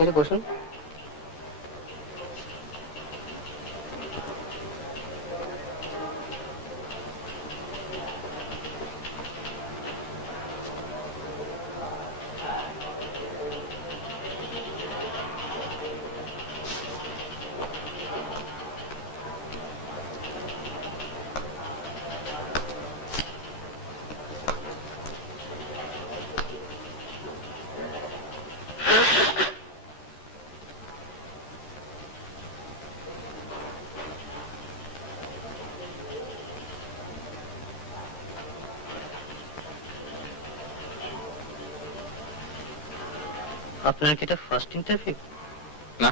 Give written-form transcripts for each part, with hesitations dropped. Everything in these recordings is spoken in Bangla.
তাহলে বসুন। আপনার কি এটা ফার্স্ট ইন্টারভিউ? না।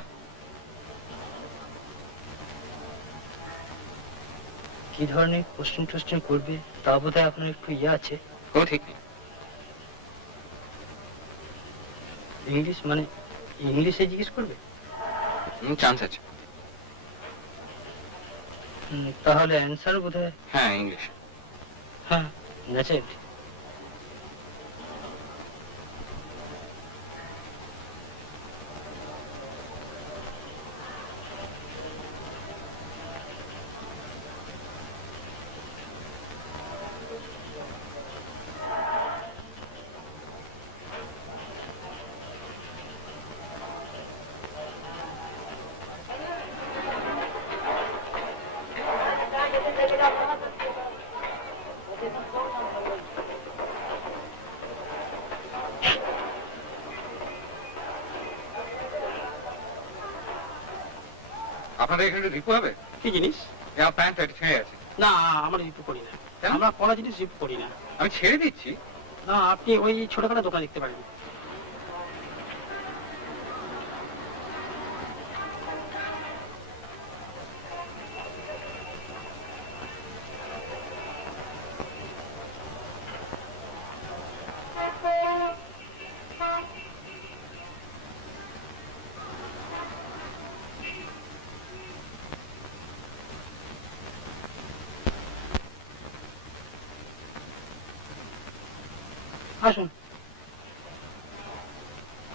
কি ধরনের কোশ্চেন টোশ্চেন করবে তা বোধহয় আপনার একটু ইয়ে আছে। ও ঠিক নেই। ইংলিশ মানে ইংলিশে জিজ্ঞেস করবে? চান্স আছে। তাহলে অ্যান্সার বোধহয় হ্যাঁ, ইংলিশ। হ্যাঁ, that's it. আপনাদের এখানে রিপু হবে? কি জিনিস? আমার প্যান্ট ছেড়ে আছে। না, আমরা রিপু করি না। আমরা পড়া জিনিস রিপু করি না। আমি ছেড়ে দিচ্ছি। না, আপনি ওই ছোটখাটো দোকান দেখতে পারেন। আসুন।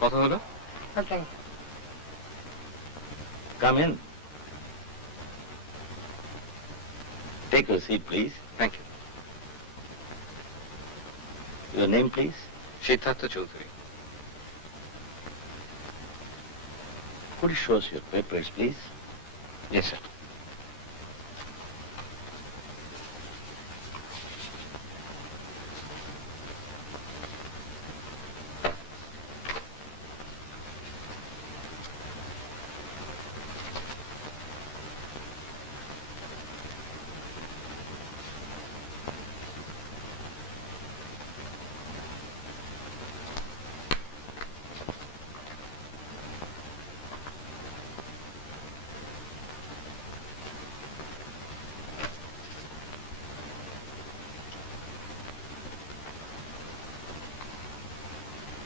কথা হলো? Come in. Take your seat, please. Thank you. Your name, please. Siddharth Chowdhury. Could you show us your papers, please? Yes sir.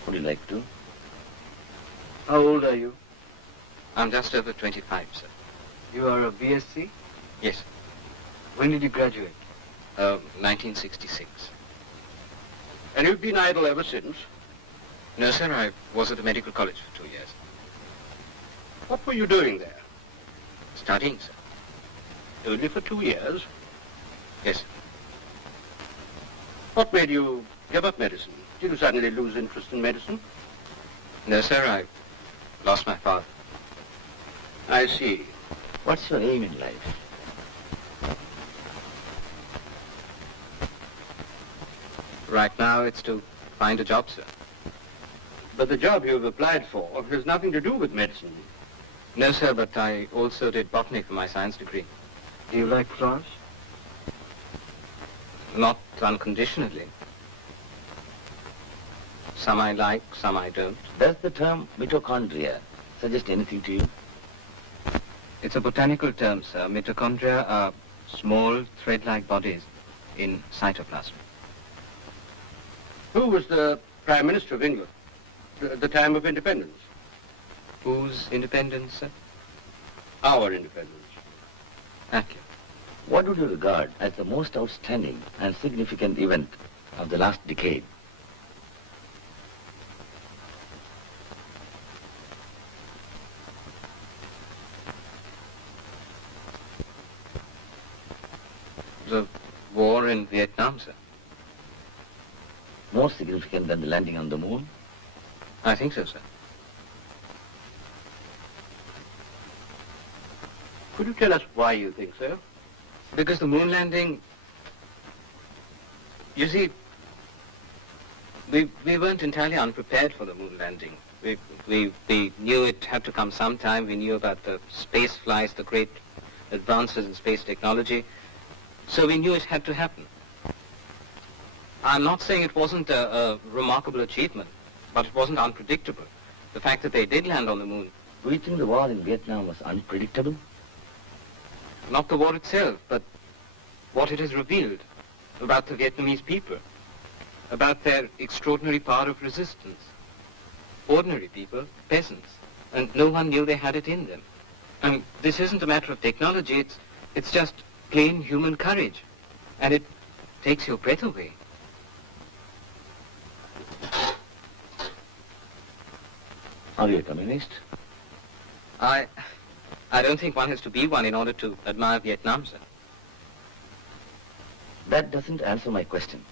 Would you like to? How old are you? I'm just over 25, sir. You are a BSc? Yes, When did you graduate? 1966. And you've been idle ever since? No, sir, I was at the medical college for 2 years. What were you doing there? Studying, sir. Only for 2 years? Yes, sir. What made you give up medicine? Did you suddenly lose interest in medicine? No, sir, I lost my father. I see. What's your aim in life? Right now, it's to find a job, sir. But the job you've applied for has nothing to do with medicine. No, sir, but I also did botany for my science degree. Do you like flowers? Not unconditionally. Some I like, some I don't. Does the term mitochondria suggest anything to you? It's a botanical term, sir. Mitochondria are small, thread-like bodies in cytoplasm. Who was the Prime Minister of England at the time of independence? Whose independence, sir? Our independence. Thank you. What would you regard as the most outstanding and significant event of the last decade? than Vietnam, sir. More significant than the landing on the moon? I think so, sir. Could you tell us why you think so? Because the moon landing, you see, we weren't entirely unprepared for the moon landing. We knew it had to come sometime. We knew about the space flights, the great advances in space technology. So we knew it had to happen. I'm not saying it wasn't a remarkable achievement, but it wasn't unpredictable. The fact that they did land on the moon, Do you think the war in Vietnam was unpredictable? not the war itself, but what it has revealed about the Vietnamese people, about their extraordinary power of resistance. Ordinary people, peasants, and no one knew they had it in them. And this isn't a matter of technology, it's just plain human courage. And it takes your breath away. Are you a communist? I don't think one has to be one in order to admire Vietnam, sir. That doesn't answer my question.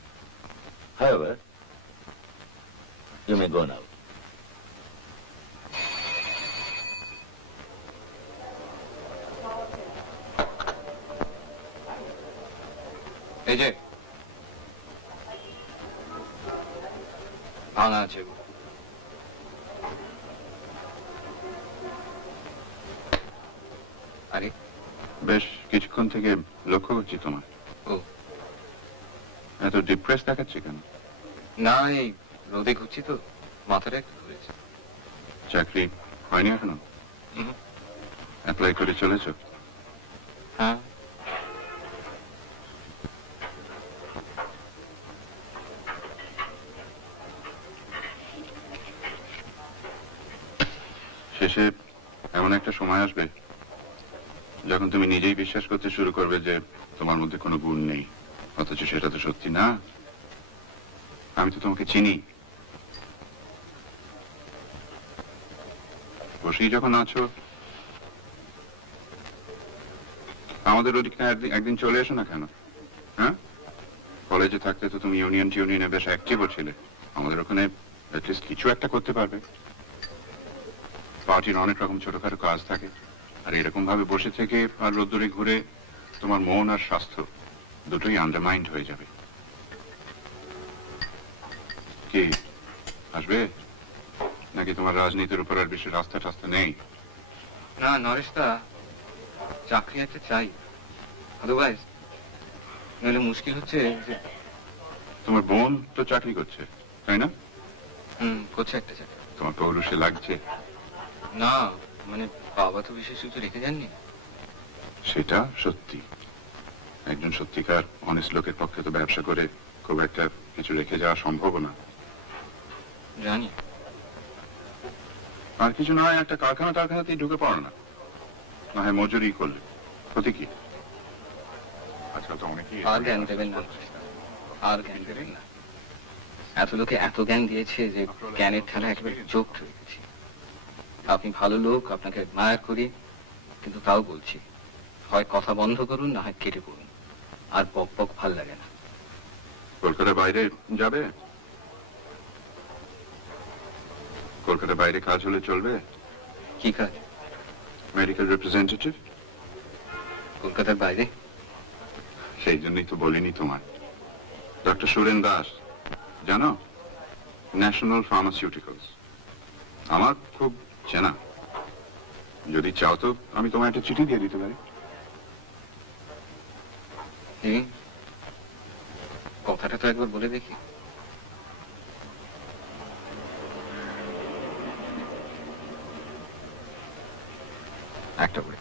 However, you may go now. AJ. ভাঙা আছে গো। আরে বেশ কিছুক্ষণ থেকে লক্ষ্য করছি তোমার। ও এত ডিপ্রেস দেখাচ্ছে কেন? না, এই রোদে ঘুরছি তো, মাথাটা একটু ঘুরেছে। চাকরি হয়নি এখনো? হুম। অ্যাপ্লাই করে চলেছো? হ্যাঁ। শেষে এমন একটা সময় আসবে যখন তুমি নিজেই বিশ্বাস করতে শুরু করবে যে তোমার মধ্যে কোনো গুণ নেই, অথচ সেটা তো সত্যি না। আমি তো তোমাকে চিনি। বসেই যখন আছো, আমাদের ওদিকে একদিন চলে এসো না কেন? হ্যাঁ, কলেজে থাকতে তো তুমি ইউনিয়নে বেশ অ্যাক্টিভ ছিলে। আমাদের ওখানে অ্যাটলিস্ট কিছু একটা করতে পারবে। পার্টির অনেক রকম ছোটখাটো কাজ থাকে, আর এরকম ভাবে বসে থেকে আর রোদ্দুরে ঘুরে তোমার মন আর স্বাস্থ্য দুটোই আন্ডারমাইন্ড হয়ে যাবে। কি আসবে নাকি তোমার রাজনীতির উপর আর বেশি রাস্তা টাস্তা নেই? না নরেশদা, চাকরি একটা চাই, আদারওয়াইজ নইলে মুশকিল হচ্ছে যে। তোমার বোন তো চাকরি করছে, তাই না? করছে একটা চাকরি। তোমার পৌরুষে লাগছে? না, মানে বাবা তো বিশেষ কিছু রেখে যাননি। সেটা সত্যি। একজন সত্যিকার অনেস্ট লোকের পক্ষে তো ব্যবসা করে খুব একটা কিছু রেখে যাওয়া সম্ভব না। জানি। আর কিছু না হয় একটা কারখানাতেই ঢুকে পড়ো না, না হয় মজুরি করলে ক্ষতি কি? আজকাল তো অনেকেই আর জ্ঞান দেবেন না, আর জ্ঞান দেবেন না। এত লোকে এত জ্ঞান দিয়েছে যে জ্ঞানের ঠেলা একেবারে চোখ হয়ে গেছে। আপনি ভালো লোক, আপনাকে অ্যাডমায়ার করি, কিন্তু তাও বলছি, হয় কথা বন্ধ করুন, না হয় কেটে পড়ুন। আর বক বক ভাল লাগে না। কলকাতার বাইরে যাবে? কলকাতার বাইরে কাজ হলে চলবে? কি কাজ? Medical representative. কলকাতার বাইরে? সেই জন্যই তো বলিনি তোমার। ডক্টর সুরেন দাস জানো? National pharmaceuticals. আমার খুব চেনা। যদি চাও তো আমি তোমায় একটা চিঠি দিয়ে দিতে পারি। কথাটা তো একবার বলে দেখি। একটা করে।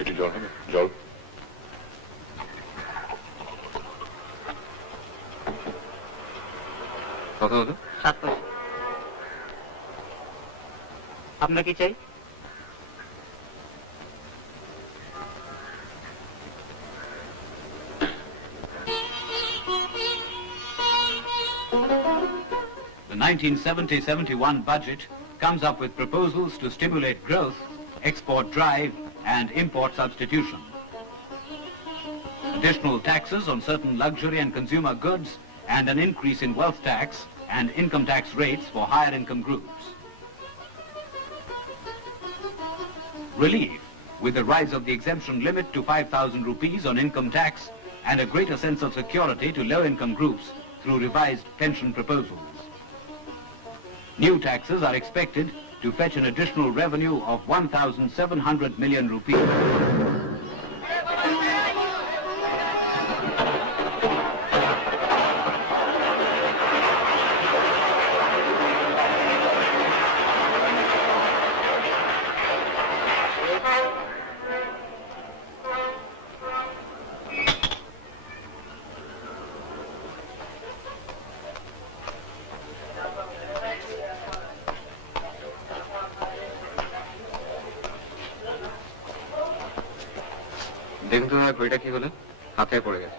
একটু জল হবে? জল। কত হলো? 7 পয়সা। আপনার কি চাই? The 1970-71 budget comes up with proposals to stimulate growth, export drive, and import substitution. Additional taxes on certain luxury and consumer goods, and an increase in wealth tax and income tax rates for higher income groups. Relief, with the rise of the exemption limit to 5,000 rupees on income tax and a greater sense of security to low-income groups through revised pension proposals. New taxes are expected to fetch an additional revenue of 1,700 million rupees. দেখুন তো দাদা ঘড়িটা কি হলো, হাতে পড়ে গেছে।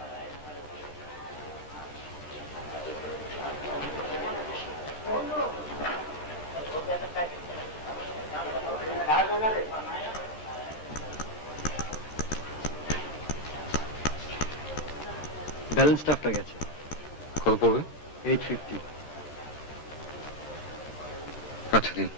ব্যালেন্স স্টাফটা গেছে কত পড়বে? 850। আচ্ছা দিন।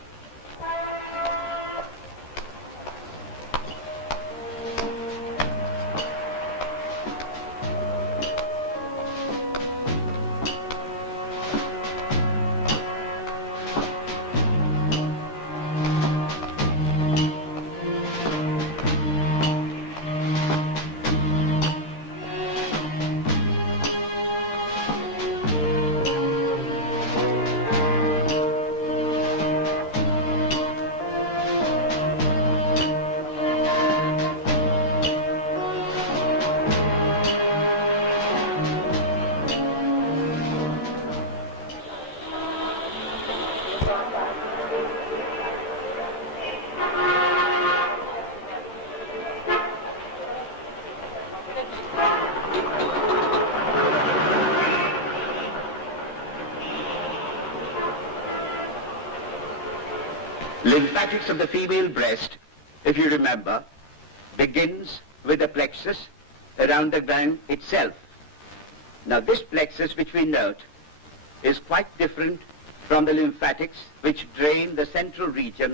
Lymphatics of the female breast, if you remember, begins with a plexus around the gland itself. Now this plexus which we note is quite different from the lymphatics which drain the central region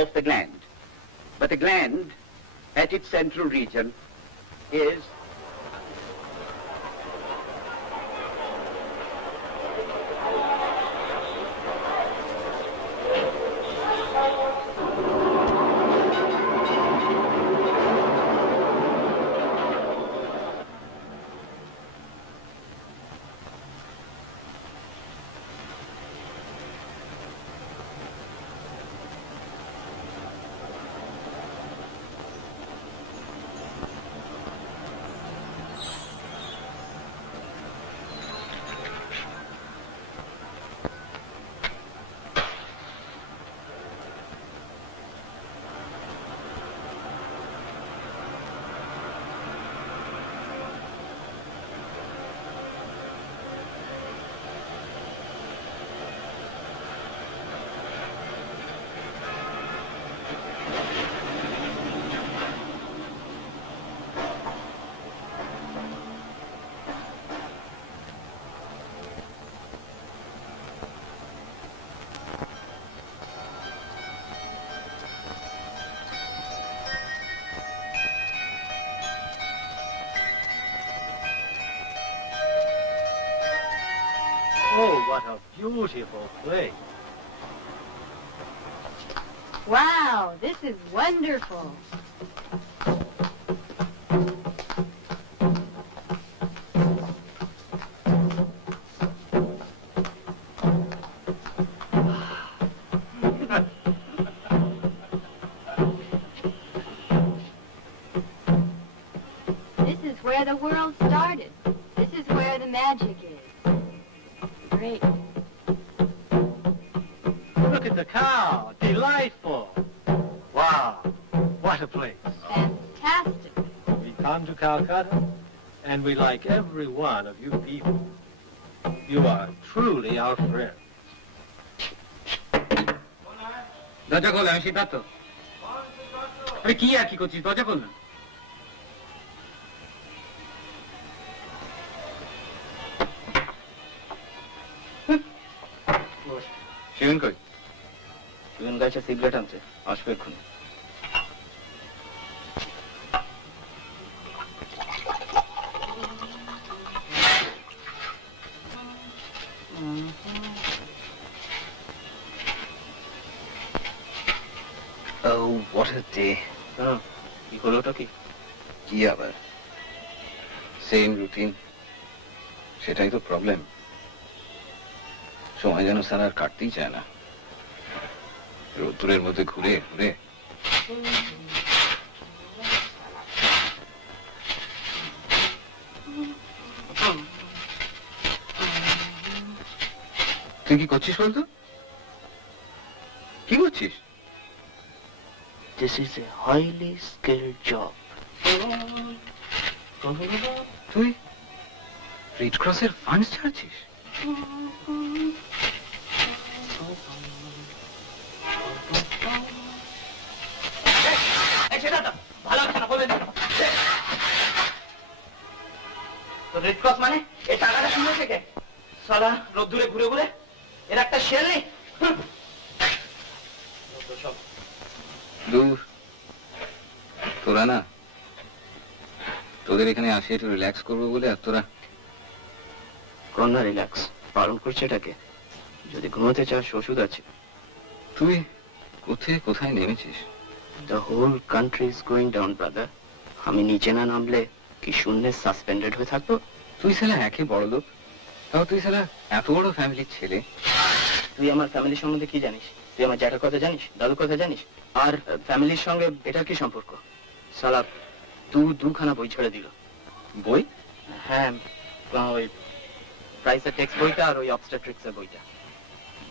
of the gland. But the gland at its central region is Oh, what a beautiful place. Wow, this is wonderful. This is where the world started. This is where the magic is. Great. Look at the cow. Delightful. Wow, what a place. Fantastic. We come to Calcutta, and we like every one of you people. You are truly our friends. দরজা খোলো, আমি সিদ্ধার্থ। আরে কি আর কি করছিস, দরজা খোল না। শিবেন কই? শিবেন গাছে সিগারেট আনছে, আসবে এক্ষুনি। Oh, what a day. কি হলো ওটা কি? কি আবার? Same routine. সেটাই তো প্রবলেম। সময় যেন স্যার আর কাটতেই চায় না। রোদ্দুরের মধ্যে ঘুরে ঘুরে। তুই কি করছিস বলতো? কি করছিস? This is a highly skilled job. তুই রেড ক্রসের ফান্ড ছাড়ছিস? ভালো হচ্ছে না, বলে দিন। রেড ক্রস মানে এই টাকাটা শুনে থেকে সালা রোদ্দুরে ঘুরে ঘুরে এর একটা শেল নেই। দূর, তোরা না, তোদের এখানে আসে একটু রিল্যাক্স করবো বলে, আর তোরা কোন না রিল্যাক্স, বারণ করছে এটাকে। যদি ঘুমোতে চাস ওষুধ আছে। তুই কোথায় নেমেছিস? The whole country is going down, brother. আমি নিচে না নামলে কি শূন্যে সাসপেন্ডেড হয়ে থাকবো? তুই শালা একে বড় লোক, তাও তুই শালা এত বড় ফ্যামিলির ছেলে। তুই আমার ফ্যামিলির সম্বন্ধে কি জানিস? তুই আমার জ্যাঠার কথা জানিস, দাদুর কথা জানিস? আর ফ্যামিলির সঙ্গে এটার কি সম্পর্ক? সালা দুখানা বই ছেড়ে দিল। বই? হ্যাঁ, ওই প্রাইসের টেক্সট বইটা আর ওই অবস্ট্রাকট্রিক্সের বইটা।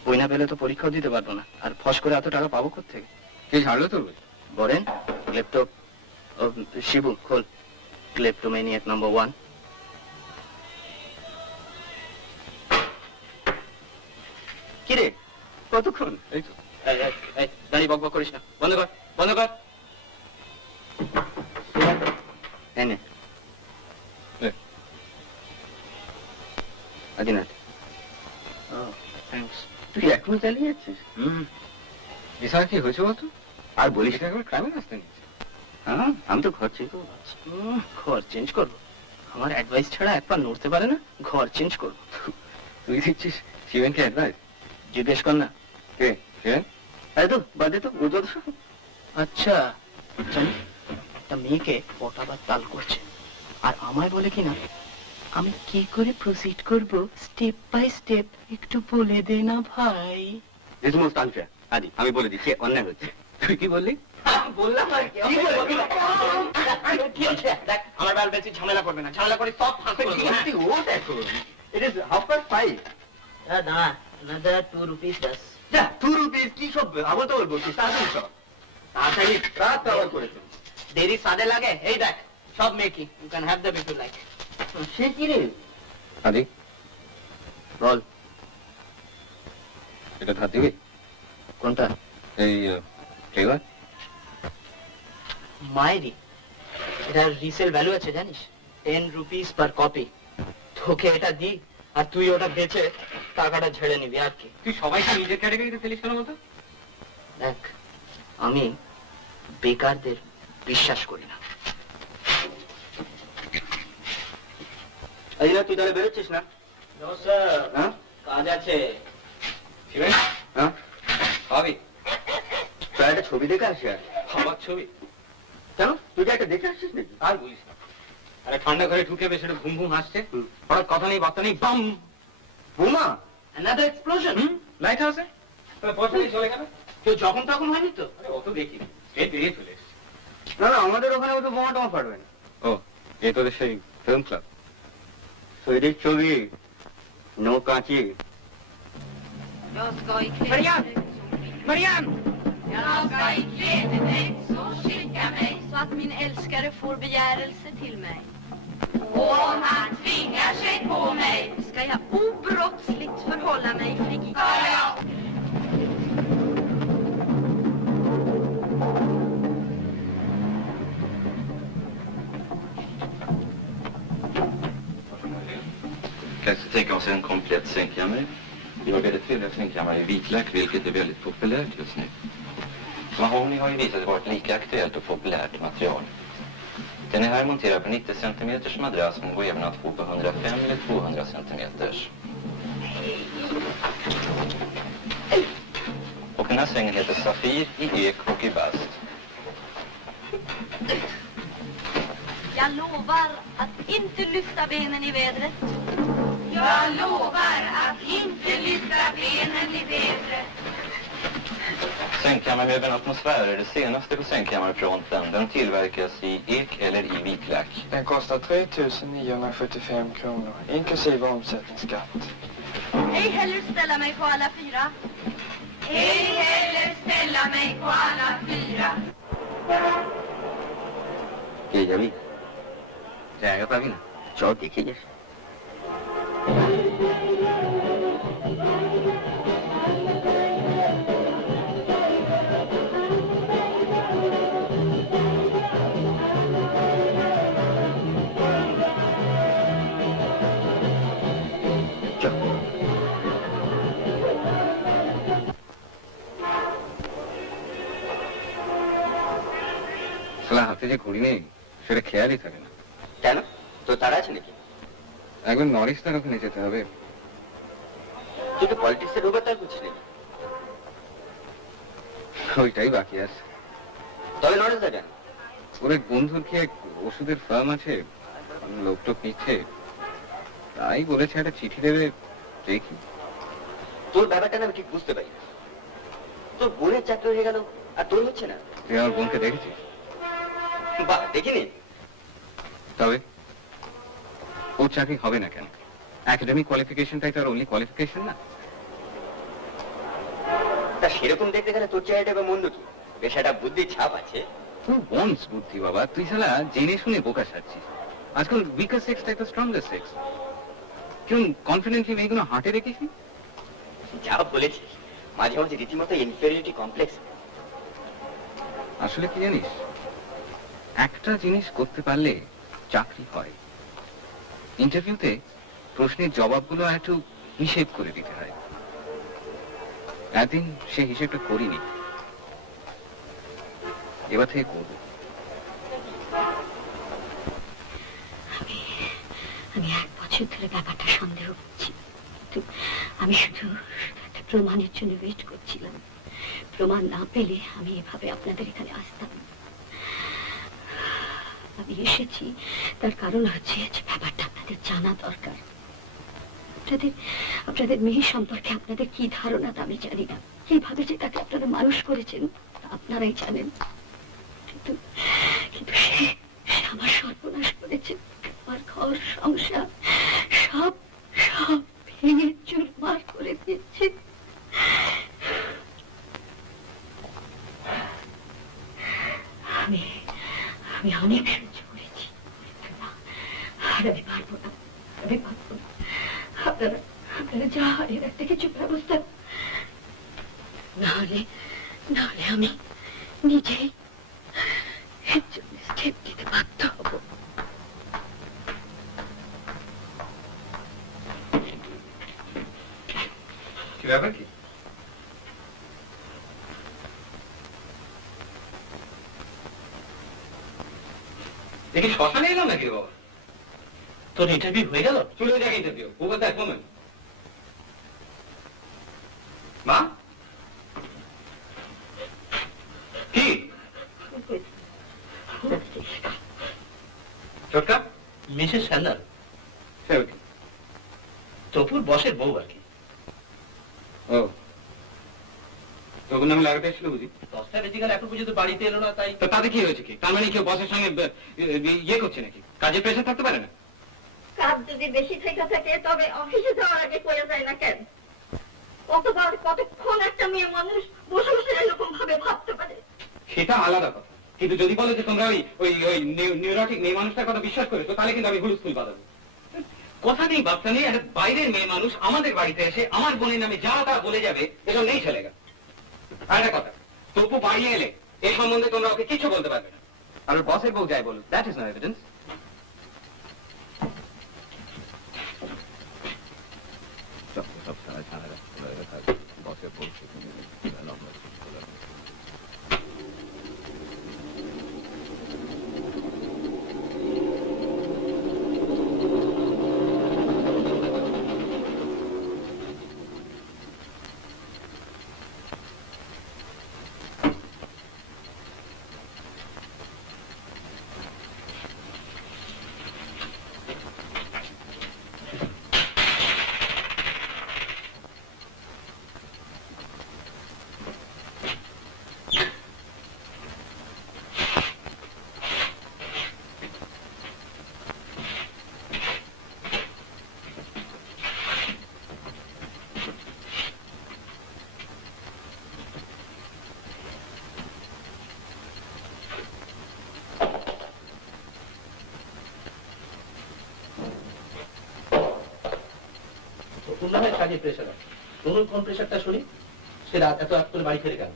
বই না পেলে তো পরীক্ষাও দিতে পারবো না, আর ফস করে এত টাকা পাবো কোত্থেকে? কে ছাড়লো তোর বই? বলেন ক্লেপ্টো। শিবু খোল, ক্লেপ্টোম্যানিয়াক নাম্বার 1। কিরে কতক্ষণ? এই তো। দাঁড়িয়ে বক বক করিস না, বন্ধ কর বন্ধ কর। এনে আদিনাথ। থ্যাঙ্কস। তুই এখনো চালিয়ে যাচ্ছিস? এছাড়া কি হয়েছে বলতো? আর বলিস এটা একবার ক্রাইমের রাস্তা নিয়েছে। হ্যাঁ, আমি তো ঘর চেঞ্জ করবো ভাবছি। ঘর চেঞ্জ করবো? আমার অ্যাডভাইস ছাড়া এক পা নড়তে পারে না, ঘর চেঞ্জ করবো। তুই দিচ্ছিস শিবেনকে অ্যাডভাইস? জিজ্ঞেস কর না। কে শিবেন? আরে তো বাদে তো ও যত সব। আচ্ছা জানিস, একটা মেয়েকে পটাবার তাল করছে, আর আমায় বলে কিনা আমি কি করে প্রসিড করব স্টেপ বাই স্টেপ একটু বলে দে না ভাই। This is most unfair. আদি, আমি বলে দিচ্ছি অন্যায় হচ্ছে। তুই কি বললি? বললাম আর কি হচ্ছে? দেখ আমার বাল বেশি ঝামেলা করবে না, ঝামেলা করে সব ফাঁস করে দেবো। ও দেখো, it is 5:30. দাঁড়া, another 2 rupees das। যা, 2 rupees কি সব আবল তাবল বলছিস? তাড়াতাড়ি সব। তাড়াতাড়ি রাত আবার করেছে। দেরি সাদে লাগে, এই দেখ সব মেকি, you can have them if you like। সে কি রে? আদি বল এটা ধার দিবি? কোনটা? এই ফ্লেভার? মায়েরি, এটার রিসেল ভ্যালু আছে জানিস? 10 rupees per copy। তোকে এটা দি আর তুই ওটা বেচে টাকাটা ঝেড়ে নিবি আর কি। তুই সবাইকে নিজের ক্যাটাগরিতে ফেলিস কেন বলতো? দেখ আমি বেকারদের বিশ্বাস করি না। আদিনা, তুই তাহলে বেরোচ্ছিস না? হ্যাঁ? কাজ আছে। শিবেন হ্যাঁ? খাবি? তাহলে একটা ছবি দেখে আসি আর। খাবার ছবি? কেন? তুই কি একটা দেখে আসছিস নাকি? আর বলিস না। আরে ঠান্ডা ঘরে ঢুকে বেশ একটু ঘুম ঘুম হাসছে, হঠাৎ কথা নেই বার্তা নেই, বাম বোমা? Another explosion? লাইট হাউসে পয়সা নিয়ে চলে গেল। কেউ যখন তখন হয়নি তো? আরে অত দেখি স্টেট বেরিয়ে চলে এসেছে। না না, আমাদের ওখানে তো বোমা টমা ফাটবে না। ও এ তোদের সেই ফিল্ম ক্লাব? তৈরির ছবি, নো কাঁচি। Jag ska i kläder. Marianne! Jag ska i klädedräkt, så skicka mig så att min älskare får begärelse till mig. Och om han tvingar sig på mig ska jag obrottsligt förhålla mig fri. kan tänka oss en komplett sängkammare. Vi har väldigt trevliga sängkammare i vitlack, vilket är väldigt populärt just nu. Mahogny har ju visat sig vara ett lika aktuellt och populärt material. Den är här monterad på 90 cm madrass, men går även att få på 105 eller 200 cm. Och den här sängen heter Safir i ek och i bast. Jag lovar att inte lyfta benen i vädret. Jag lovar att inte lyfta benen i vädret. Sängkammarmöbeln Atmosfär är det senaste på sängkammarfronten. Den tillverkas i ek eller i vitlack. Den kostar 3 975 kronor, inklusive omsättningsskatt. Ej heller ställa mig på alla fyra. Ej heller ställa mig på alla fyra. Que vi. Saya pagi. Chao que quieres. সালা হাতে যে ঘড়ি নেই সেটা খেয়ালই থাকে না। কেন তো তারা আছে নাকি? একবার নরিস তার ওখানে যেতে হবে। কিন্তু পলিটিক্সের উপর তার কিছু নেই। ওইটাই বাকি আছে। তবে নরিস যাবেন? ওর এক বন্ধুর কি এক ওষুধের ফার্ম আছে, লোকটোক নিচ্ছে, তাই বলেছে একটা চিঠি দেবে, দেখি। তোর ব্যাপারটা না আমি ঠিক বুঝতে পারি না। তোর বোনের চাকরি হয়ে গেল আর তোর হচ্ছে না। তুই আমার বোনকে দেখেছিস? বাহ, দেখিনি। তবে ওর চাকরি হবে না কেন? একাডেমিক কোয়ালিফিকেশনটাই তার অনলি কোয়ালিফিকেশন না। তা সেরকম দেখতে গেলে তোর চেহারাটা বা মন্দ কি? বেশ একটা বুদ্ধির ছাপ আছে। তুই বন্স বুদ্ধি বাবা, তুই শালা জেনে শুনে বোকা সাজছিস। আজকাল উইকার সেক্সটাই তো স্ট্রঙ্গার সেক্স। কেউ কনফিডেন্টলি মেয়েগুলো হাঁটে রেখেছি? যা বলেছিস, মাঝে মাঝে রীতিমতো ইনফেরিয়রিটি কমপ্লেক্স। আসলে কি জানিস, একটা জিনিস করতে পারলে চাকরি হয়। ইন্টারভিউতে প্রশ্নের জবাবগুলো একটু হিসেব করে দিতে হয়। একদিন সে হিসেবটা করিনি, এবার থেকে করবো। আমি 1 বছর ধরে ব্যাপারটা সন্দেহ করছি, কিন্তু আমি শুধু একটা প্রমাণের জন্য ওয়েট করছিলাম। প্রমাণ না পেলে আমি এভাবে আপনাদের এখানে আসতাম না। আমি এসেছি তার কারণ হচ্ছে যে ব্যাপারটা আপনাদের জানা দরকার। আপনাদের মেয়ে সম্পর্কে আপনাদের কি ধারণা তা আমি জানি না। কিভাবে যে তাকে আপনারা মানুষ করেছেন আপনারাই জানেন, কিন্তু সে আমার সর্বনাশ করেছে। আমার ঘর সংসার সব ভেঙে চুরমার করে দিয়েছে। আমি অনেক সহ্য করেছি, আর আমি পারবো না। আপনারা যা এর একটা কিছু ব্যবস্থা, নাহলে আমি নিজেই এর জন্য স্টেপ নিতে বাধ্য হব। কি ব্যাপার কি? দেখি শ্মশানে এলাম নাকি বাবা? তোর ইন্টারভিউ হয়ে গেল? চলে যাক ইন্টারভিউ। Over that moment. মা কি ছোটকা? মিসেস স্যান্ডাল, তপুর বসের বউ আর কি। ও, তখন আমি লাগাতে এসেছিল বুঝি? 10টা বেজে গেল, এখন পর্যন্ত বাড়িতে এলো না। তাই তো তাতে কি হয়েছে কি? তার মানে কেউ বসের সঙ্গে ইয়ে করছে নাকি? কাজের প্রেশার থাকতে পারে না? কাজ যদি বেশি থেকে থাকে তবে অফিসে যাওয়ার আগে করে যায় না কেন? কতক্ষণ একটা মেয়ে মানুষ বসে বসে এরকম ভাবে ভাবতে পারে? সেটা আলাদা কথা, কিন্তু যদি বলো যে তোমরা ওই নিউরোটিক মেয়ে মানুষটার কথা বিশ্বাস করেছো, তাহলে কিন্তু আমি হুলস্থুল বাঁধাবো। কথা নেই বার্তা নেই, একটা বাইরের মেয়ে মানুষ আমাদের বাড়িতে এসে আমার বোনের নামে যা তা বলে যাবে, এসব নেই ছেলেগা। আর একটা কথা, তপু বাড়ি এলে এই সম্বন্ধে তোমরা ওকে কিছু বলতে পারবে না। আর বসের বউ যাই বলুক, দ্যাট ইজ নো এভিডেন্স। পূর্ণামের কাজে প্রেশার আছে। তনুর কোন প্রেশারটা শুনি? সে রাত এত রাত করে বাড়ি ফেরে কেন?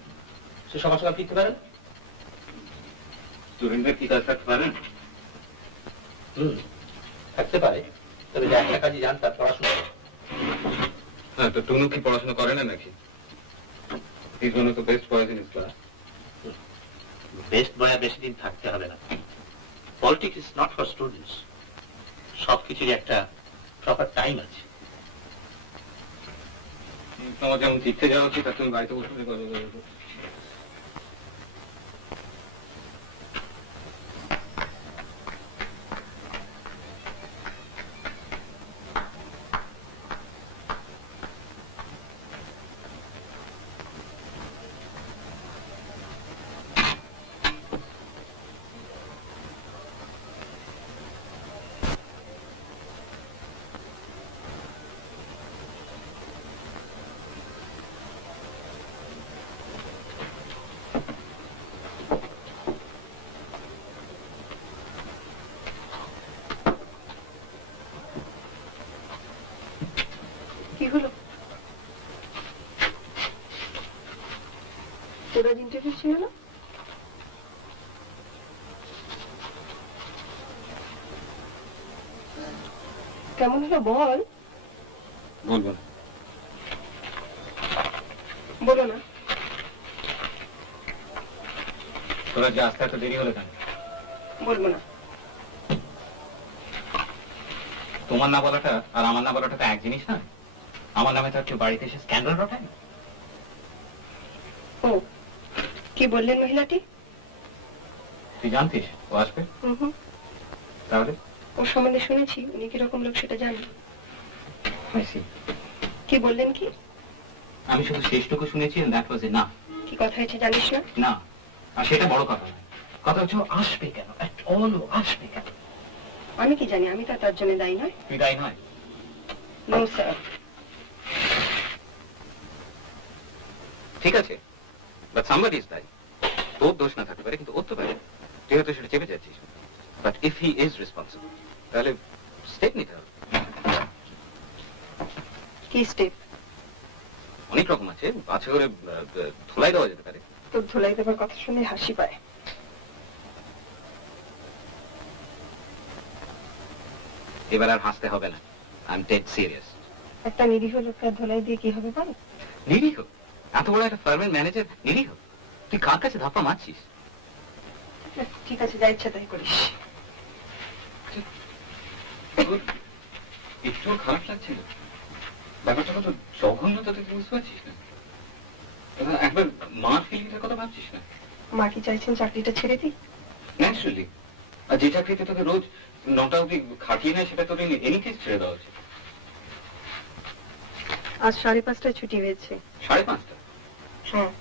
সে সকাল সকাল ফিরতে পারেন? সুরেন্দ্র কি কাজ থাকতে পারেন? থাকতে পারে, তবে যে একটা কাজে যান তার পড়াশোনা। হ্যাঁ, তো টুনু কি পড়াশোনা করে না নাকি? He's one of the best boys in his class. Best বয়া বেশি দিন থাকতে হবে না। Politics is not for students. সব কিছুরই একটা প্রপার টাইম আছে। তোমার যেমন তীর্থে যাওয়া উচিত, আর তুমি বাড়িতে বসে কথা বলবো। কি হলো? তোর আজ ইন্টারভিউ ছিল না? কেমন হলো বল? বলবো না। বলো না। তোরা যে আসতে এত দেরি হলো কেন? বলবো না। তোমার না বলাটা আর আমার না বলাটা তো এক জিনিস না। আমার নামে তো কেউ বাড়িতে এসে স্ক্যান্ডাল রটায় না। ও, কি বললেন মহিলাটি? তুই জানতিস ও আসবে? তাহলে ওর সম্বন্ধে শুনেছি, উনি কিরকম লোক সেটা জানি। I see. কি বললেন কি? আমি শুধু শেষটুকু শুনেছি, and that was enough. কি কথা হয়েছে জানিস না? না, আর সেটা বড় কথা নয়। কথা হচ্ছে ও আসবে কেন? At all ও আসবে কেন? আমি কি জানি? আমি তো তার জন্য দায়ী নয়। তুই দায়ী নয়? No sir. ঠিক আছে, বাট সামবডি ইজ দায়ী। তোর দোষ না থাকতে পারে, কিন্তু ওর তো পারে। তুই হয়তো সেটা চেপে যাচ্ছিস। But if he is responsible, তাহলে স্টেপ নিতে হবে। কি স্টেপ? অনেক রকম আছে। আছে করে ধোলাই দেওয়া যেতে পারে। তোর ধোলাই দেবার কথা শুনে হাসি পায়। এবার আর হাসতে হবে না। I am dead serious. একটা নিরীহ লোককে ধোলাই দিয়ে কি হবে বল? নিরীহ? এত বড় একটা ফার্মের ম্যানেজার নিরীহ? তুই কার কাছে ধাপ্পা মারছিস? ঠিক আছে, যা ইচ্ছা তাই করিস। একটু খারাপ লাগছিল ব্যাপারটা, কত জঘন্য তা তুই বুঝতে পারছিস না? একবার মার ফিলিংটার কথা ভাবছিস না? মা কি চাইছেন চাকরিটা ছেড়ে দিই? ন্যাচুরালি। আর যে চাকরিতে তোকে রোজ 9টা অবধি খাটিয়ে নেয়, সেটা তোর এনি কেস ছেড়ে দেওয়া উচিত। আজ 5:30টায় ছুটি হয়েছে। 5:30? হ্যাঁ,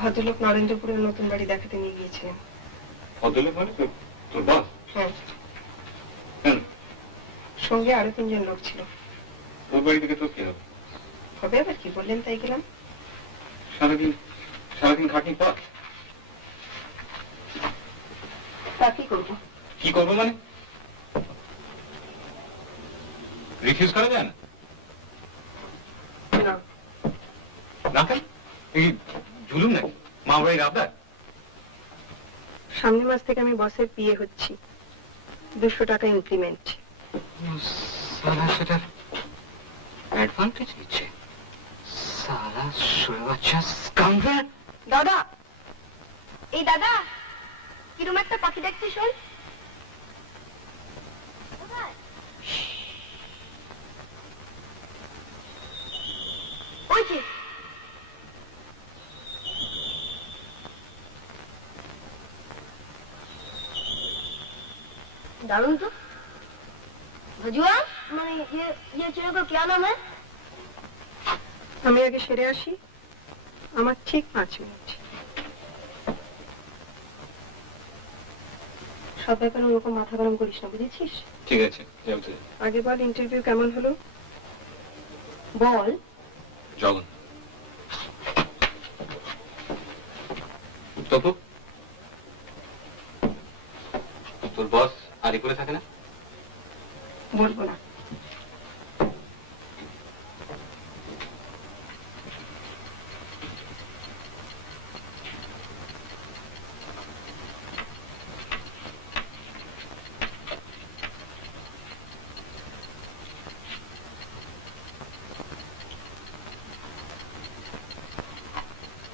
ভদ্রলোক নরেন্দ্রপুরের নতুন বাড়ি দেখাতে নিয়ে গিয়েছিলেন। ভদ্রলোক মানে তোর বস? হ্যাঁ। কেন? সঙ্গে আরো 3 জন লোক ছিল। ওর বাড়ি থেকে তোর কি হবে? হবে আবার কি, বললেন তাই গেলাম। সারাদিন খাটনি পর তা কি করবো? কি করবো মানে? রিফিউজ করা যায় না? না। না কেন? এই জুলুম নাকি? মা বাড়ির আবদার? সামনের মাস থেকে আমি বসের পিএ হচ্ছি। 200 টাকা ইনক্রিমেন্ট। সালা সেটার অ্যাডভান্টেজ নিচ্ছে। সালা শুয়ে বাচ্চা স্কাউন্ডার। দাদা, এই দাদা, কিরম একটা পাখি দেখছিস শোন। ওই যে दारुण तो भजुआ মানে ये चेहरे को क्या नाम है? আমি আগে সেরে আসি, আমার ঠিক 5 মিনিট। সব ব্যাপারে ওরকম মাথা গরম করিস না, বুঝেছিস? ঠিক আছে, যাবো। আগে বল ইন্টারভিউ কেমন হলো? বল। জগন তপু, তোর বস আলিপুরে থাকে না? বলবো না।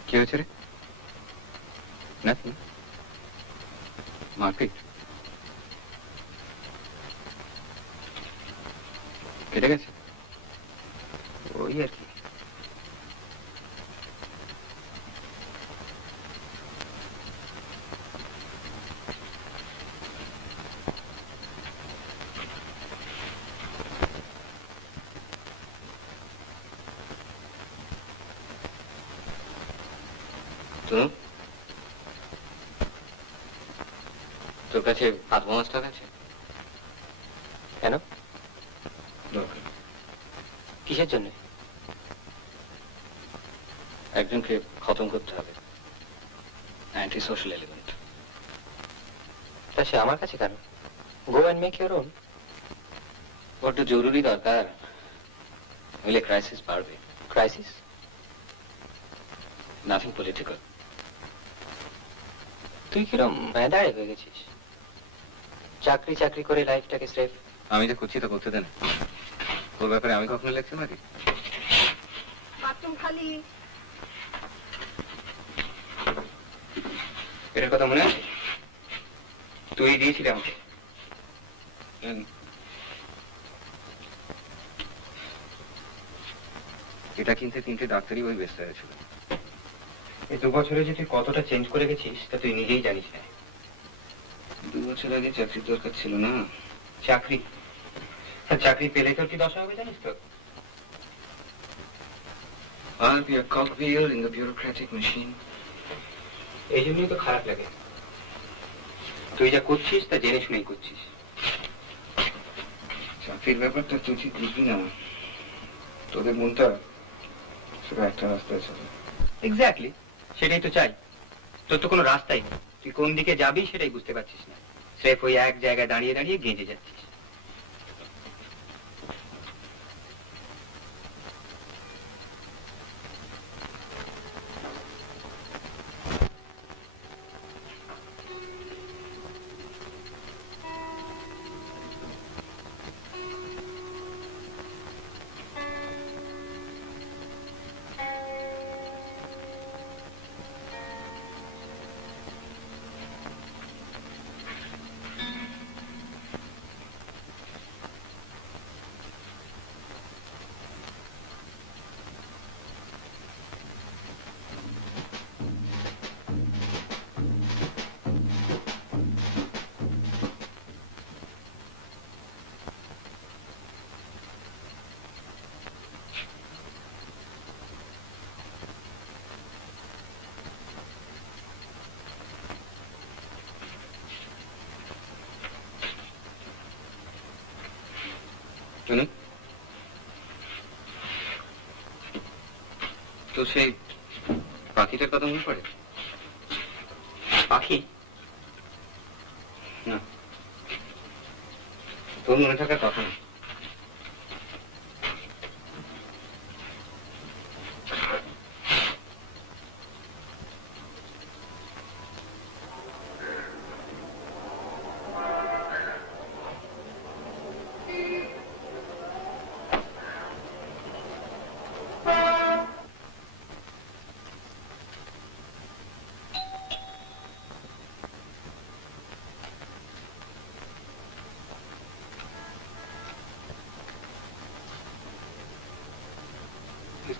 কি হয়েছে রে? মারপিট কেটে গেছে? ওই আর কি। তোর কাছে 5 টাকা আছে? কেন? কিসের জন্য? একজনকে খতম করতে হবে, অ্যান্টি সোশ্যাল এলিমেন্ট। তা সে আমার কাছে কেন? Go and make your own. বড্ড জরুরি দরকার, নইলে ক্রাইসিস বাড়বে। ক্রাইসিস? Nothing political. তুই কিরম ম্যাদারে হয়ে গেছিস? চাকরি চাকরি করে লাইফটাকে স্রেফ। আমি তো করছি, তো করতে দেন। তোর ব্যাপারে আমি কখনো লেখতে পারি? বাথরুম খালি। এটার কথা মনে আছে? তুই দিয়েছিলি আমাকে। এটা কিনতে 3টে ডাক্তারি বই ব্যস্ত হয়েছিল। এই 2 বছরে যে তুই কতটা চেঞ্জ করে গেছিস তা তুই নিজেই জানিস না। 2 বছর আগে চাকরির দরকার ছিল না। চাকরি? চাকরি পেলে তোর কি দশা হবে জানিস তো? I'll be a cogwheel in the bureaucratic machine. এই জন্যই তো খারাপ লাগে। তুই যা করছিস তা জেনে শুনেই করছিস। চাকরির ব্যাপারটা তুই ঠিক বুঝবি না। তোদের মনটা শুধু একটা রাস্তায় চলে। এক্স্যাক্টলি, সেটাই তো চাই। তোর তো কোনো রাস্তাই নেই। তুই কোন দিকে যাবি সেটাই বুঝতে পারছিস না। স্রেফ ওই এক জায়গায় দাঁড়িয়ে দাঁড়িয়ে গেঁজে যাচ্ছিস। তো সেই পাখিটার কথা মনে পড়ে? পাখি? না, তোর মনে থাকার কথা না।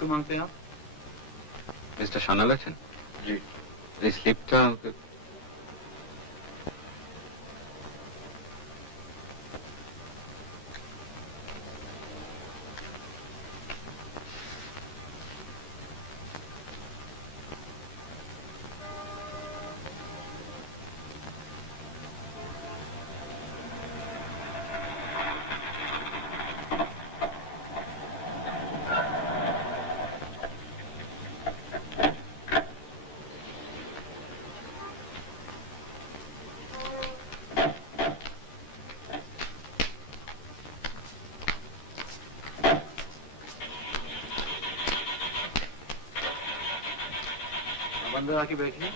किसको मांगते हैं आप? मिस्टर शानल आছেন? जी। এই স্লিপটা अंदर आके बैठिए।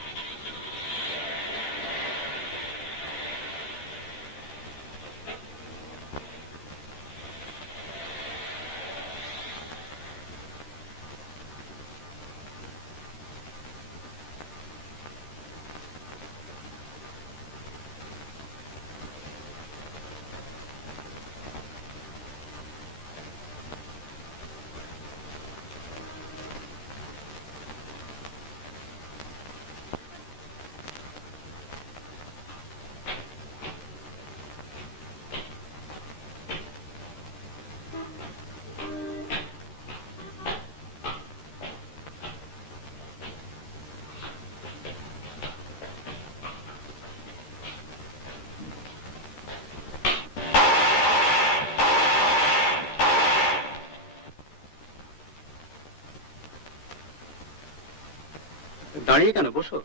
দাঁড়িয়ে কেন, বসো।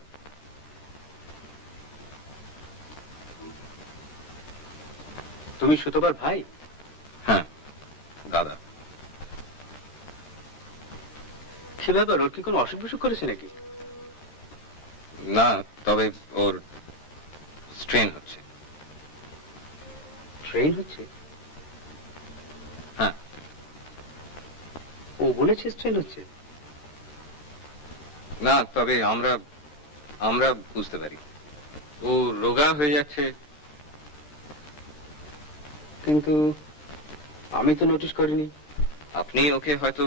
তুমি সুতোবার ভাই? হ্যাঁ, দাদা। সে ব্যাপার, ওর কি কোনো অসুখ বিসুখ করেছে নাকি? না, তবে ওর স্ট্রেন হচ্ছে। ট্রেন হচ্ছে? হ্যাঁ। ও বলেছে স্ট্রেন হচ্ছে? না, তবে আমরা বুঝতে পারি ও রোগা হয়ে যাচ্ছে। কিন্তু আমি তো নোটিস করিনি। আপনি ওকে হয়তো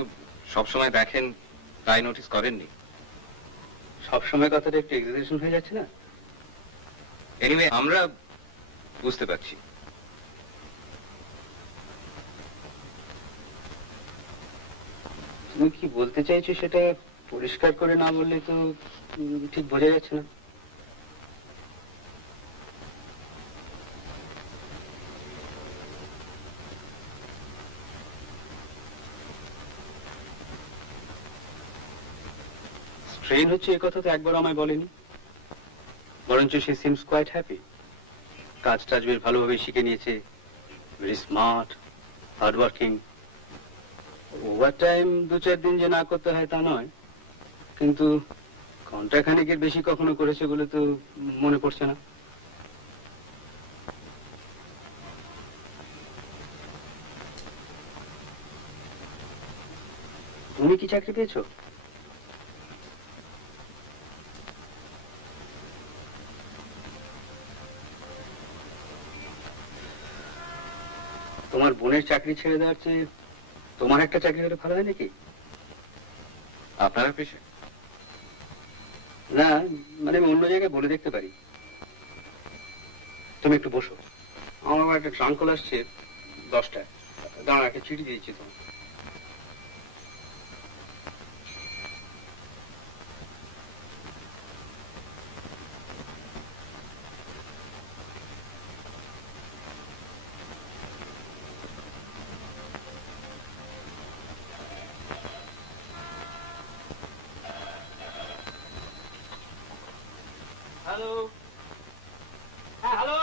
সবসময় দেখেন, তাই নোটিস করেননি। সবসময় কথাটা একটু এক্সাজারেশন হয়ে যাচ্ছে না? এনিওয়ে, আমরা বুঝতে পারছি। তুমি কি বলতে চাইছো সেটা পরিষ্কার করে না বললে তো ঠিক বোঝা যাচ্ছে না। স্ট্রেন হচ্ছে এ কথা তো একবার আমায় বলেনি, বরঞ্চ সে সিমস কোয়াইট হ্যাপি। কাজ টাজ বেশ ভালোভাবে শিখে নিয়েছে, very smart, hard working. Over time 2-4 দিন যে না করতে হয় তা নয়, কিন্তু ঘন্টা খানেকের বেশি কখনো করেছে বলে তো মনে পড়ছে না। তুমি কি চাকরি পেয়েছো? তোমার বোনের চাকরি ছেড়ে দেওয়ার চেয়ে তোমার একটা চাকরি হলে ভালো হয় নাকি? আপনার পেশে? না, মানে আমি অন্য জায়গায় বলে দেখতে পারি। তুমি একটু বসো, আমার আবার একটা ট্রাঙ্ক কল আসছে 10টায়। দাঁড়া, একটা চিঠি দিয়েছি তোমার। হ্যালো, হ্যাঁ hello,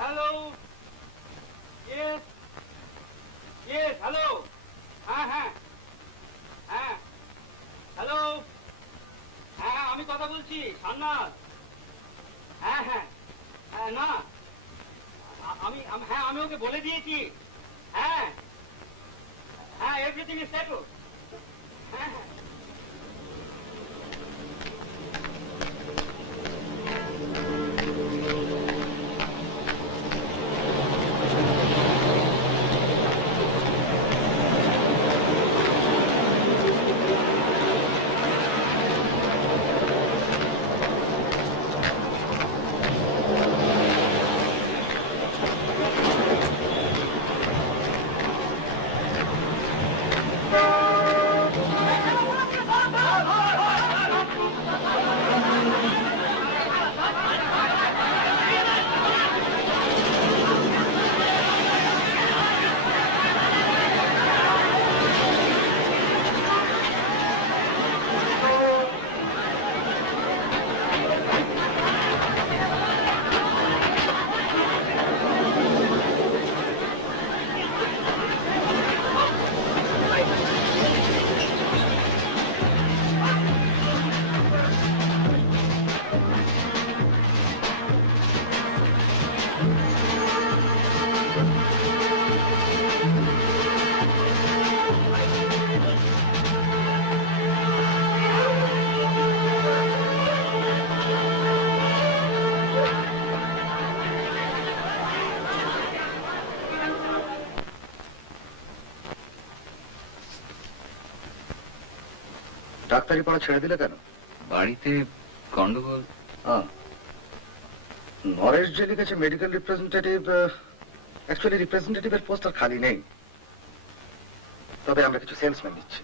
hello, yes yes, hello, হ্যাঁ হ্যাঁ হ্যাঁ, হ্যালো, হ্যাঁ আমি কথা বলছি, সান্নাথ। হ্যাঁ হ্যাঁ হ্যাঁ, না হ্যাঁ আমি ওকে বলে দিয়েছি। হ্যাঁ হ্যাঁ, এভরিথিং ইজ সেটলড। হ্যাঁ হ্যাঁ। ডাক্তারি পড়া ছেড়ে দিলে কেন? বাড়িতে গন্ডগোল। নরেশ যে লিখেছে মেডিকেল রিপ্রেজেন্টেটিভ, অ্যাকচুয়ালি রিপ্রেজেন্টেটিভের পোস্ট আর খালি নেই, তবে আমরা কিছু সেলসম্যান দিচ্ছি।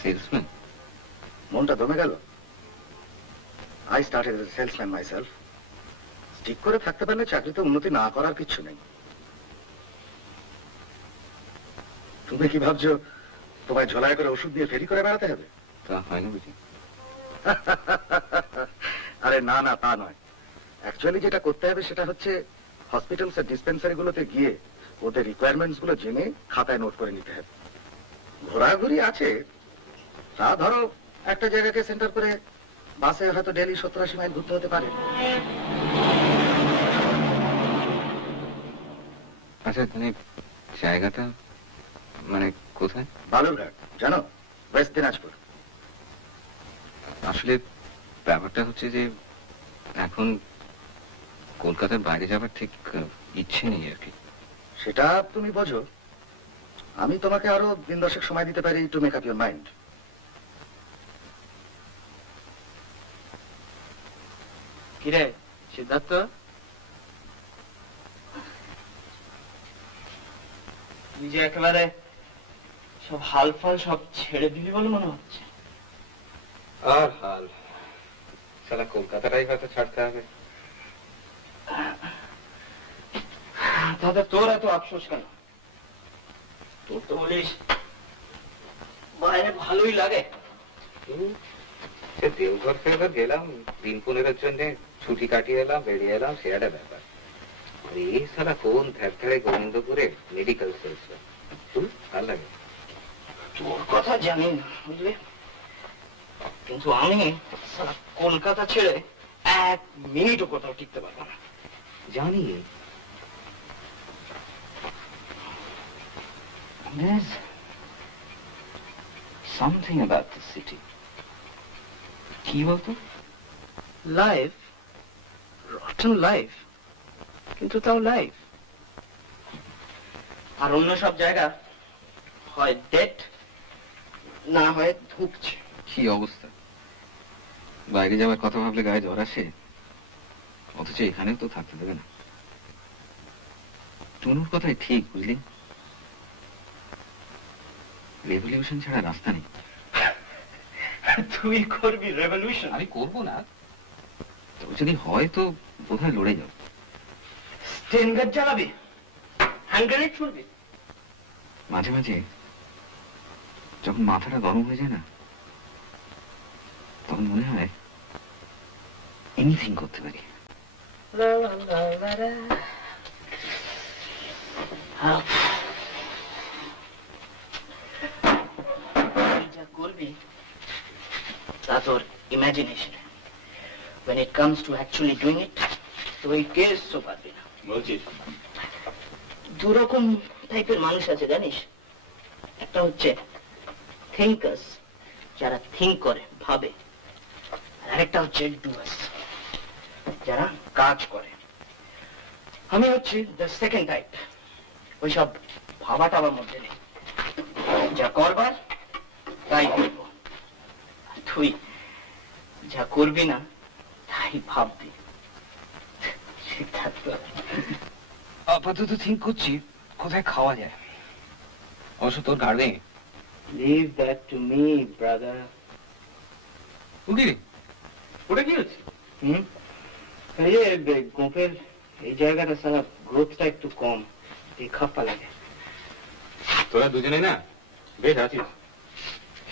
সেলসম্যান? মনটা দমে গেল। I started as a salesman myself. ঠিক করে থাকতে পারলে চাকরিতে উন্নতি না করার কিছু নেই। তুমি কি ভাবছো তোমায় ঝোলায় করে ওষুধ দিয়ে ফেরি করে বেড়াতে হবে? তা হয় না বুঝি? আরে না না, তা নয়। অ্যাকচুয়ালি যেটা করতে হবে সেটা হচ্ছে হসপিটালস আর ডিসপেন্সারি গুলোতে গিয়ে ওদের রিকোয়ারমেন্টস গুলো জেনে খাতায় নোট করে নিতে হবে। ঘোরাঘুরি আছে, তা ধরো একটা জায়গাকে সেন্টার করে বাসে হয়তো ডেলি 70-80 মাইল ঘুরতে হতে পারে। আচ্ছা, মানে জায়গাটা মানে কোথায়? বালুরঘাট, জানো? ওয়েস্ট দিনাজপুর। আসলে ব্যাপারটা হচ্ছে যে এখন কলকাতার বাইরে যাবার ঠিক ইচ্ছে নেই আর কি। সেটা তুমি বোঝো। আমি তোমাকে আরো দিন-10 সময় দিতে পারি to make up your mind. কিরে সিদ্ধার্থ, তুই যে একেবারে সব হাল ফাল সব ছেড়ে দিবি বলে মনে হচ্ছে। আর হাল সালা কলকাতাটাই হয়তো ছাড়তে হবে। দাদা, তোর এত আফসোস কেন? তোর তো বলিস বাইরে ভালোই লাগে। সে দেওঘর ফেরঘর গেলাম, দিন 15 জন্য ছুটি কাটিয়ে এলাম, বেরিয়ে এলাম, সে একটা ব্যাপার। এই সালা কোন ধ্যারে গোবিন্দপুরে মেডিকেল সেলসম্যান, ভালো লাগে। তোর কথা জানি না বুঝলি, কিন্তু আমি সারা কলকাতা ছেড়ে 1 মিনিটও কোথাও টিকতে পারবো না। জানি there's something about the city. কি বলতো? লাইফ, রটন লাইফ, কিন্তু তাও লাইফ। আর অন্য সব জায়গা হয় ডেট, না হয় ধুকছে। কি অবস্থা! বাইরে যাওয়ার কথা ভাবলে গায়ে জ্বর আসে, অথচ এখানেও তো থাকতে দেবে না। টনুর কথাই ঠিক, বুঝলি? রেভলিউশন ছাড়া রাস্তা নেই। তুই করবি রেভলিউশন? আমি করবো না, তবে যদি হয় তো বোধহয় লড়ে যাও। স্টেনগার জ্বালাবি, হ্যান্ড গ্রেনেড ছুড়বি। মাঝে মাঝে যখন মাথাটা গরম হয়ে যায় না, তখন মনে হয় এনিথিং করতে পারি। যা করবি তা তোর imagination. When it comes to actually doing it, তুই কেসও পারবি না। বলছিস? দুরকম টাইপের মানুষ আছে জানিস। একটা হচ্ছে থিঙ্কার্স, যারা থিঙ্ক করে, ভাবে। আর আরেকটা হচ্ছে ডুয়ার্স, যারা কাজ করে। আমি হচ্ছি দ্য সেকেন্ড টাইপ। ওইসব ভাবাটা আমার মধ্যে নেই, যা করবার তাই করব। তুই যা করবি না তাই ভাববি। আপাতত থিঙ্ক করছি কোথায় খাওয়া যায়। অবশ্য তোর ঘাড়বে। Leave that to me, brother. উকি ওটা কি হচ্ছে? এই যে গোপের এই জায়গাটা সারা গ্রোথটা একটু কম, এই খাপ্পা লাগে। তোরা দুজনে না বেশ আছিস।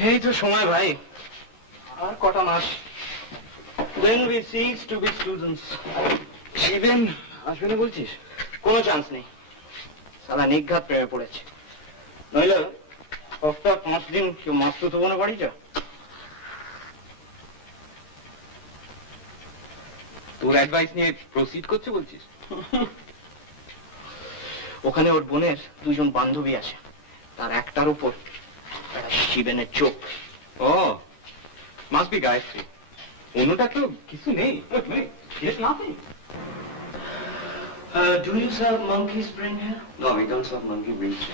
এই তো সময় ভাই, আর কটা মাস। Then we cease to be students. Shiben আসবে না বলছিস? কোনো চান্স নেই, সারা নিঘাত প্রেমে পড়েছে। নইলে সপ্তাহ 5 দিন কেউ মাস্তুত হবো না বাড়ি যা। তোর অ্যাডভাইস নিয়ে প্রসিড করছে বলছিস? ওখানে ওর বোনের 2 জন বান্ধবী আছে, তার একটার উপর একটা শিবেনের চোখ। ও মাস্ট বি গায়ত্রী, অন্যটা তো কিছু নেই। Do you serve monkey's brain here? No, we don't serve monkey brains.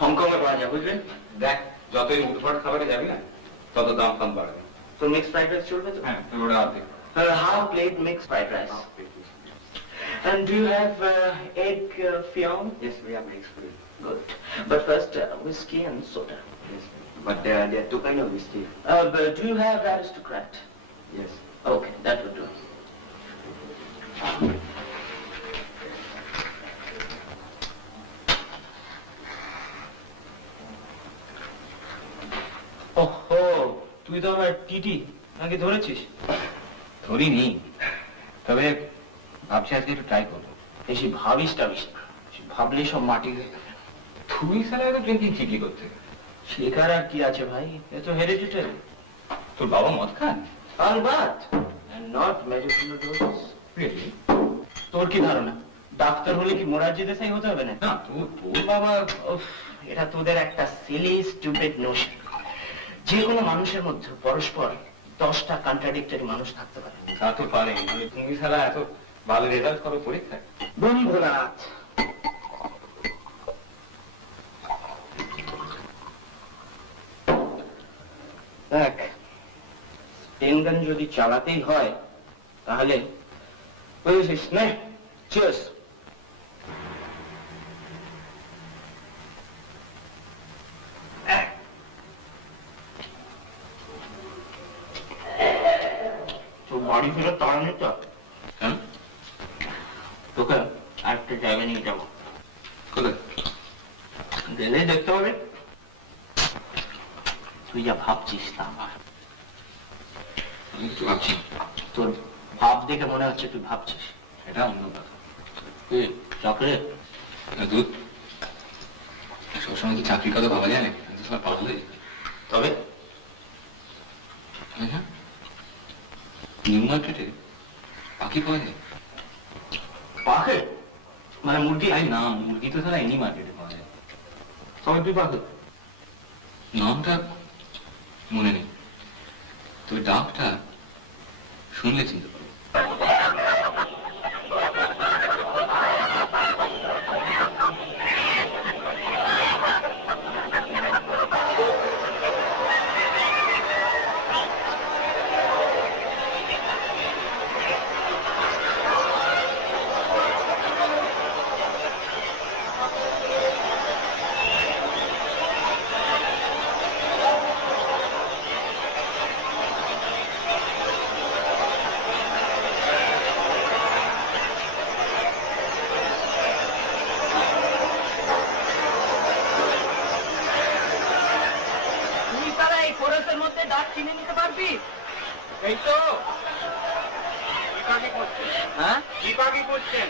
হংকংয়ে পাওয়া যায় বুঝলেন? দেখ যতই উদ্ভট খাবারে যাবি না তত দাম ফাম বাড়বে। তো মিক্স ফ্রাইড রাইস চলবে তো? হ্যাঁ তোর ওটা অর্ধেক। Half plate mix fried rice. And do you have egg fion? Yes, we have mixed food. Good. But first, whiskey and soda. Yes. But there are two kind of whiskey. But do you have aristocrat? Yes. Okay, that would do. ওহো, তুই তো আবার টিটি নাকি ধরেছিস? ধরিনি, তবে ভাবছি আজকে একটু ট্রাই করবো। বেশি ভাবিস টাবিস না, ভাবলে সব মাটি হয়ে যাবে। তুই সালা তো ড্রিঙ্কিং শিখলি করতে। শেখার আর কি আছে ভাই, এ তো হেরিডিটারি। তোর বাবা মদ খান? আলবাত, and not medicinal doses. Really? তোর কি ধারণা ডাক্তার হলে কি মোরারজি দেশাই হতে হবে না? না, তোর বাবা। উফ, এটা তোদের একটা সিলি স্টুপিড নোশন। যে কোনো মানুষের মধ্যে পরস্পর 10টা কন্ট্রাডিক্টরি মানুষ থাকতে পারে। তা তো পারে, মানে তুমি সালা এত ভালো রেজাল্ট করো পরীক্ষায়। বন্ধুরাত, দেখ, স্পেন গান যদি চালাতেই হয় তাহলে বুঝেছিস না? চিয়ার্স। তো বাড়ি ফেরত তাড়া নেই তো? হ্যাঁ, তোকে আরেকটা জায়গায় নিয়ে যাবো। কোথায়? গেলে দেখতে হবে তুই যা ভাবছিস তা আমার। আমি একটু ভাবছি। তোর ভাব দেখে মনে হচ্ছে তুই ভাবছিস। এটা অন্য কথা। চকলেট দুধ সবসময় কি চাকরির কথা ভাবা যায় না? সব পাগল হয়ে যায়। তবে হ্যাঁ, নিউ মার্কেটে পাখি পাওয়া যায়। পাখে মানে মুরগি? আরে না, মুরগি তো সারা এনি মার্কেটে পাওয়া যায়। তবে তুই পাখে নামটা মনে নেই, তবে ডাকটা শুনলে চিনতে পারবো। ডাক চিনে নিতে পারবি? এই তো। হ্যাঁ, কি পাখি করছেন?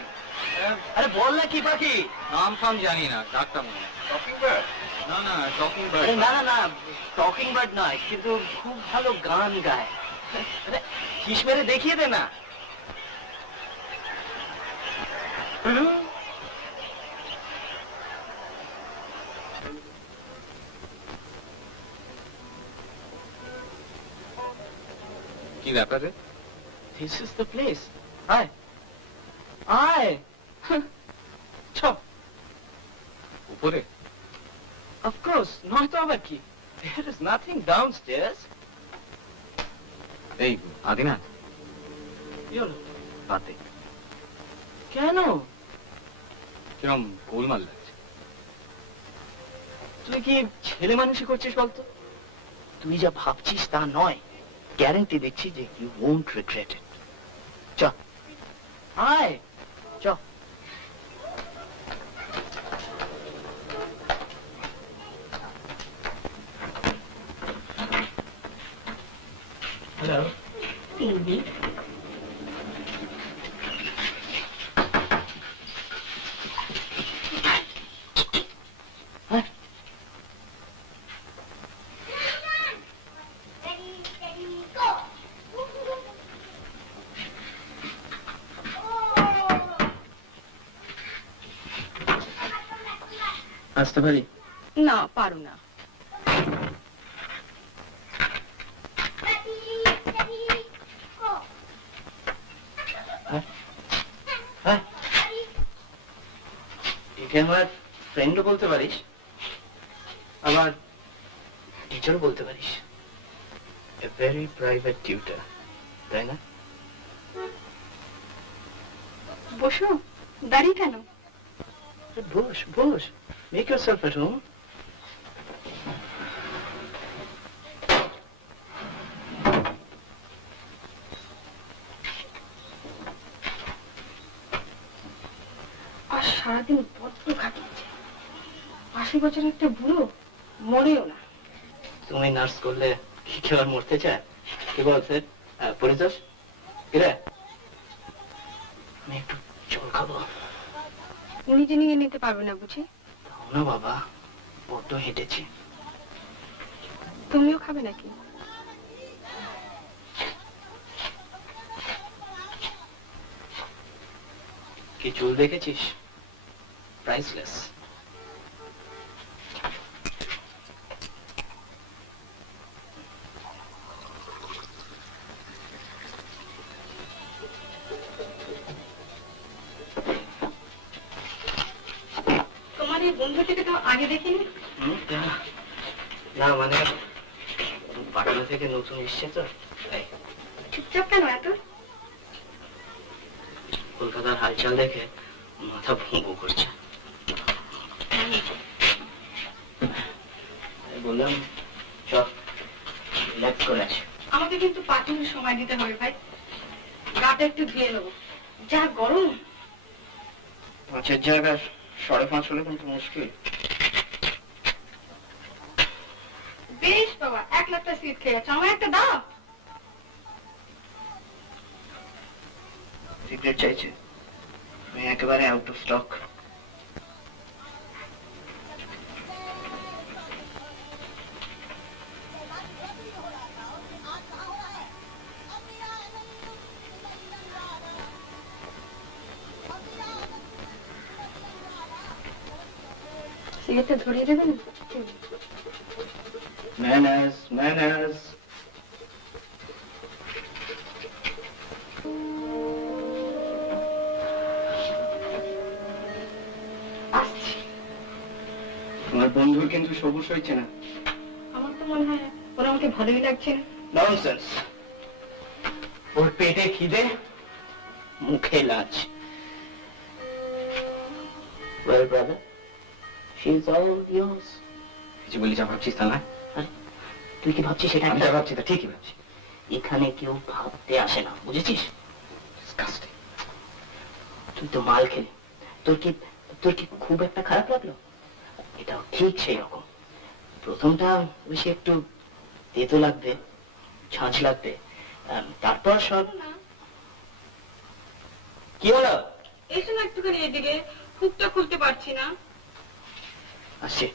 আরে বল না কি পাখি? নাম ফাম জানি না, ডাকটা মনে। না না, টকিং বার্ড। না না না, টকিং বার্ড নয়, কিন্তু খুব ভালো গান গায়। কিস মেরে দেখিয়ে দে না। কি ব্যাপারে? This is the place. Aye. Aye. চল। উপরে? Of course, নয় তো আবার কি? There is nothing downstairs. এই আদিনাথ, কি হলো? রাতে কেন? কিরম গোলমাল লাগছে। তুই কি ছেলে মানুষই করছিস বলতো? তুই যা ভাবছিস তা নয়। গ্যারান্টি দিচ্ছি যে you won't regret it. চল। আয়। চল। হ্যালো। Baby. আসতে পারি? না, পারো না। একে আমার ফ্রেন্ডও বলতে পারিস, আবার টিচার বলতে পারিস, এ ভেরি প্রাইভেট টিউটার, তাই না? বসো, দাঁড়িয়ে কেন? বস বস, মেক ইউরসেলফ এট হোম। আর সারাদিন বড্ড খাটিয়েছে। 80 বছরের একটা বুড়ো মরেও না। তুমি নার্স করলে কি কেউ আর মরতে চায়? কি বলছে পরিতোষ? কিরে, আমি একটু জল খাবো। নিজে নিয়ে নিতে পারবে না বুঝি? না বাবা, বড্ড হেঁটেছি। তুমিও খাবে নাকি? কি চুল দেখেছিস? প্রাইসলেস। তোমার এই বন্ধুটিকে তো আগে দেখিনি। না মানে পাটনা থেকে নতুন এসছে তো, তাই। চুপচাপ কেন এত? কলকাতার হালচাল দেখে মাথা ভুঁ করছে। বললাম চল রিল্যাক্স করে আছি। আমাকে কিন্তু 5 মিনিট সময় দিতে হবে ভাই, গাটা একটু ধুয়ে নেবো, যা গরম। 5-এর জায়গায় 5.5 হলে কিন্তু মুশকিল। বেশ বাবা, 1 লাখটা সিট খেয়ে যাচ্ছে, আমার একটা দাও। সিগারেট চাইছে? আমি একেবারে আউট অফ স্টক। সিগারেটটা ধরিয়ে দেবেন? Manners manners. তোমার বন্ধুর কিন্তু সবুজ হয়েছে না। আমার তো মনে হয় ওরা আমাকে ভালোই লাগছে না। ননসেন্স। ওর পেটে খিদে, মুখে লাজ। Well, brother, she's all yours. কিছু বলি যা ভাবছিস তা না? তুই কি ভাবছিস সেটা? আমি যা ভাবছি তা ঠিকই ভাবছি। এখানে কেউ ভাবতে আসে না, বুঝেছিস? Disgusting. তুই তো মাল খেলি, তোর কি খুব একটা খারাপ লাগলো? এটাও ঠিক সেই রকম। প্রথমটা বেশি একটু তেতো লাগবে, ঝাঁঝ লাগবে, তারপর সব। কি হলো? এসো না একটুখানি এদিকে, হুকটা খুলতে পারছি না। আসছি।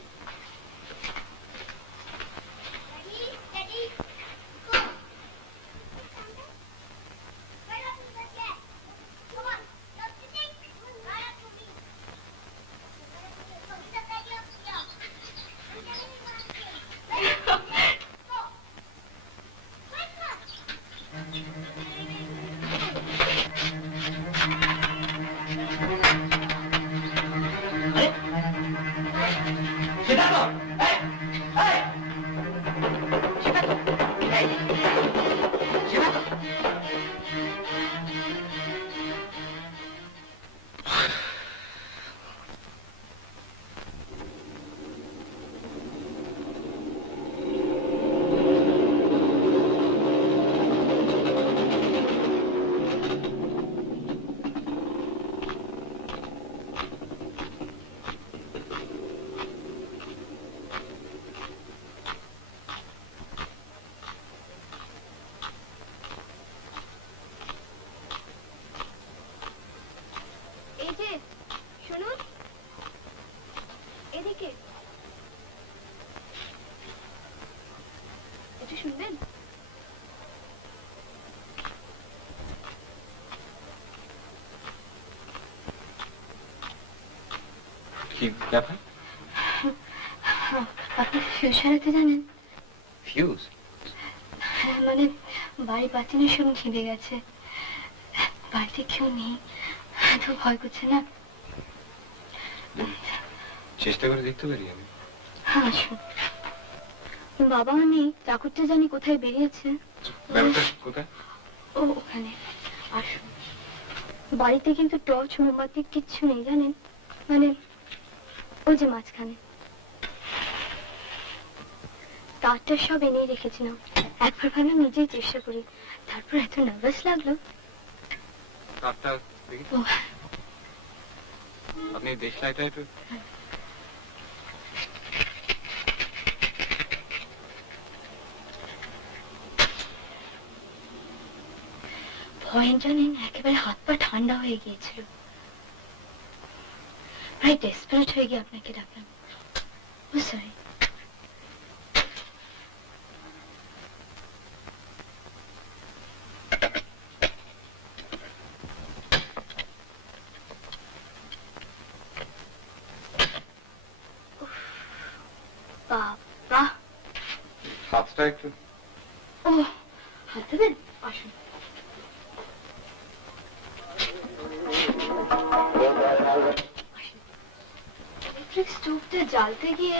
শুনবেন? কি ব্যাপার? আপনি ফিউজ সারাতে জানেন? ফিউজ? মানে বাড়ি বাঁচানোর সময় খিদে গেছে, বাড়িতে কেউ নেই, এত ভয় করছে না। চেষ্টা করে দেখতে পারি আমি? হ্যাঁ আসুন। বাবাও নেই, চাকরটা জানি কোথায় বেরিয়েছে। ব্যাপারটা কোথায়? ও ওখানে। আসুন। বাড়িতে কিন্তু টর্চ মোমবাতি কিচ্ছু নেই জানেন, মানে ওই যে মাঝখানে তারটা সব এনে রেখেছিলাম। একবার ভাবলাম নিজেই চেষ্টা করি, তারপর এত নার্ভাস লাগলো। তারটা দেখি। ও, আপনি দেশলাইটা একটু ভয় জানেন, একেবারে হাত পা ঠান্ডা হয়ে গিয়েছিল। প্রায় ডেসপারেট হয়ে গিয়ে আপনাকে ডাকলাম। ও সরি। বাবা, হাতটা একটু। ও হাত দেবেন? আসুন। ইলেকট্রিক স্টোভটা জ্বালতে গিয়ে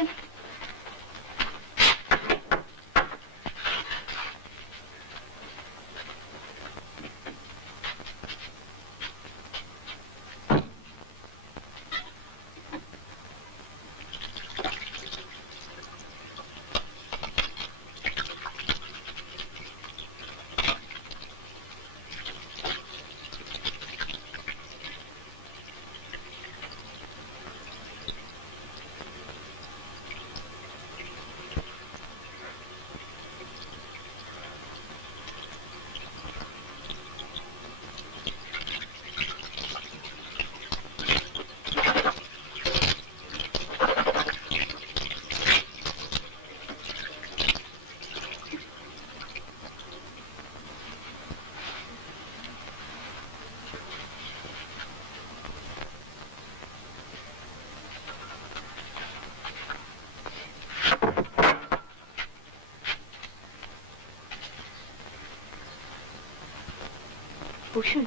বসুন।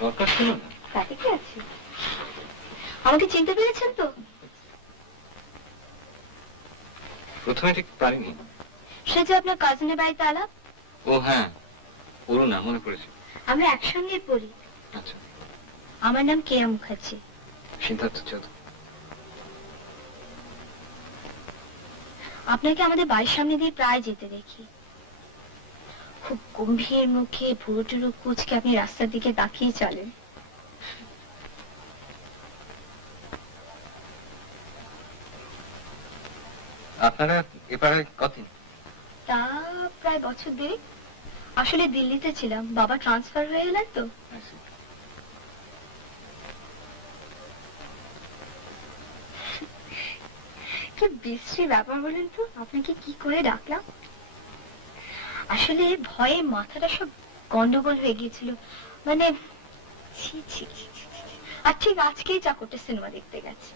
দরকার ছিল না। তাতে কি আছে? আমাকে চিনতে পেরেছেন তো? প্রথমে ঠিক পারিনি। সে যে আপনার কাজিনের বাড়িতে আলাপ। ও হ্যাঁ, অরুণা, মনে পড়েছে। আমরা একসঙ্গে পড়ি। আচ্ছা। আমার নাম কেয়া মুখার্জি। সিদ্ধার্থ চৌধুরী। আপনাকে আমাদের বাড়ির সামনে দিয়ে প্রায় যেতে দেখি। খুব গম্ভীর মুখে ভুরু টুরু কুচকে আপনি রাস্তার দিকে তাকিয়ে চলেন। আপনারা এপারে কতদিন? তা প্রায় বছর দেড়েক। আসলে দিল্লিতে ছিলাম, বাবা ট্রান্সফার হয়ে গেলেন তো। কি বিশ্রী ব্যাপার বলেন তো, আপনাকে কি করে ডাকলাম। আসলে ভয়ে মাথাটা সব গন্ডগোল হয়ে গিয়েছিল, মানে ছি ছি ছি ছি ছি। আর ঠিক আজকেই চাকরটা সিনেমা দেখতে গেছে।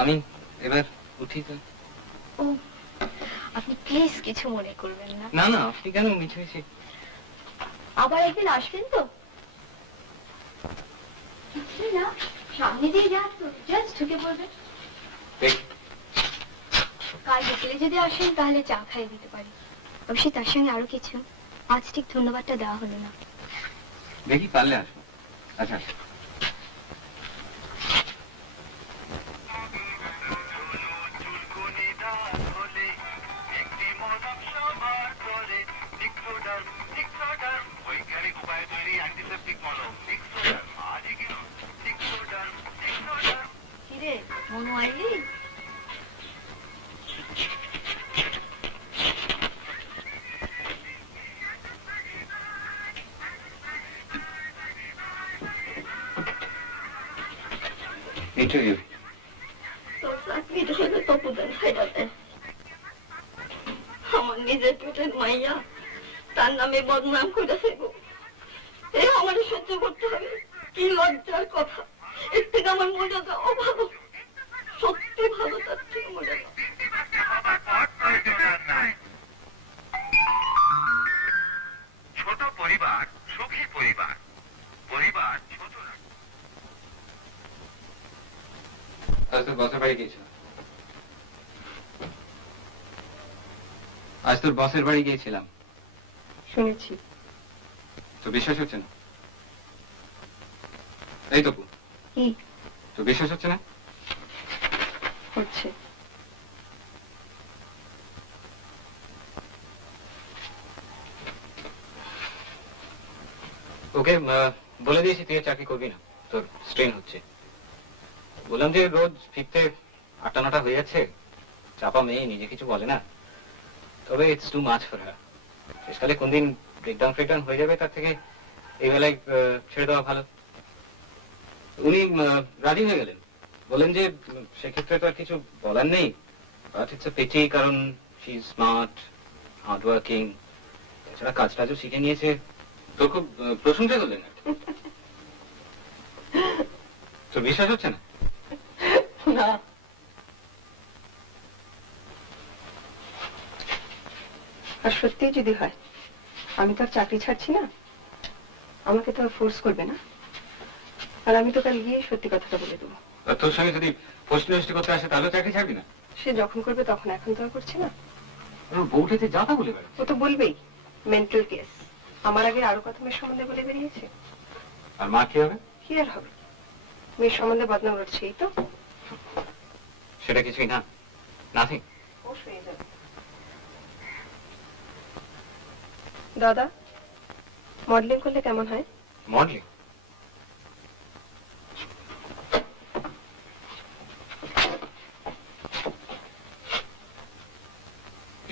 আমি এবার উঠি তো। ও, আপনি প্লিজ কিছু মনে করবেন না। না না, আপনি কেন মিছে মিছে? আবার একদিন আসবেন তো? না, সামনে দিয়ে যান তো, জাস্ট ঢুকে পড়বেন। কাল বিকেলে যদি আসেন তাহলে চা খাইয়ে দিতে পারি। অবশ্যই তার সঙ্গে আরো কিছু। আজ ঠিক ধন্যবাদটা দেওয়া হলো না। দেখি পারলে আসবো। আচ্ছা। কিরে, মনু আইলি? ইন্টারভিউ। তোর চাকরি ধরে তপুদের খাইটাতে আমার নিজের পেটের মাইয়া তার নামে বদনাম করেছে গো। এই আমার সহ্য করতে হবে? কি লজ্জার কথা। এর থেকে আমার মনে যায় অভাব। সত্যি ভালো, তার থেকে মনে যায়। ছোট পরিবার সুখী পরিবার। বসের বাড়ি গিয়েছিলাম। আজ তোর বসের বাড়ি গিয়েছিলাম। শুনেছি। তো বিশ্বাস হচ্ছে না? এই তপু, কি তো বিশ্বাস হচ্ছে না? হচ্ছে? ওকে বলে দিয়েছি তুই আর চাকরি করবি না, তোর স্ট্রেন হচ্ছে। বললাম যে রোজ ফিরতে 8টা 9টা হয়ে যাচ্ছে, চাপা মেয়ে, নিজে কিছু বলে না, তবে it's too much for her. শেষকালে কোন দিন ব্রেকডাউন ফ্রেকডাউন হয়ে যাবে, তার থেকে এই বেলায় ছেড়ে দেওয়া ভালো। উনি রাজি হয়ে গেলেন, বলেন যে সেক্ষেত্রে তো আর কিছু বলার নেই, বাট ইটস এ পিটি, কারণ she is smart, hard working, এছাড়া কাজ টাজও শিখে নিয়েছে। তোর খুব প্রশংসা করলেন। তোর বিশ্বাস হচ্ছে না? না, আর সত্যি যদি হয়, আমি তো আর চাকরি ছাড়ছি না, আমাকে তো আর ফোর্স করবে না, আর আমি তো কাল গিয়ে সত্যি কথাটা বলে দেবো। আর তোর সঙ্গে যদি পোস্ট মিনিস্ট্রি করতে আসে তাহলে চাকরি ছাড়বি না? সে যখন করবে তখন, এখন তো আর করছি না। বউটাতে যা তা বলে বেড়া। ও তো বলবেই, মেন্টাল কেস। আমার আগে আরো কথা মেয়ের সম্বন্ধে বলে বেরিয়েছে। আর মা কি হবে? কি আর হবে, মেয়ের সম্বন্ধে বদনাম উঠছে, এই তো। সেটা কিছুই না, নাথিং। অবশ্যই যাবে। দাদা, মডেলিং করলে কেমন হয়? মডেলিং?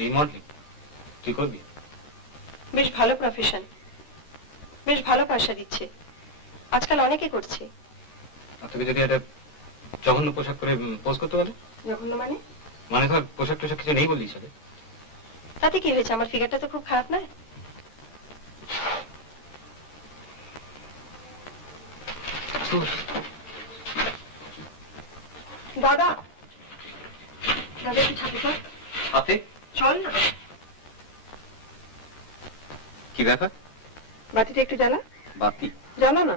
এই মডেলিং তুই করবি? বেশ ভালো প্রফেশন, বেশ ভালো পয়সা দিচ্ছে, আজকাল অনেকে করছে। আর তুই যদি একটা জঘন্য পোশাক পরে পোজ করতে পারে? জঘন্য মানে? মানে ধর পোশাক টোশাক কিছু নেই বললি হিসাবে। তাতে কি হয়েছে, আমার ফিগারটা তো খুব খারাপ নয়। দাদা, দাদা একটু ছাতে চল। হাতে? চল না। কি ব্যাপার? বাতিটা একটু জ্বালা। বাতি? জ্বালা না।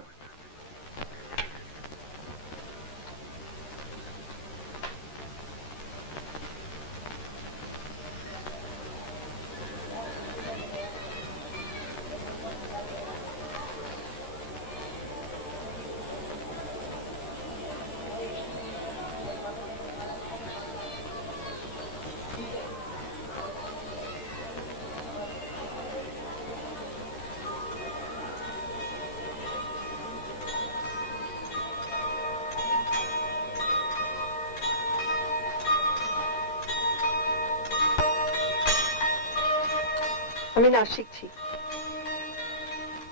আমি নাচ শিখছি।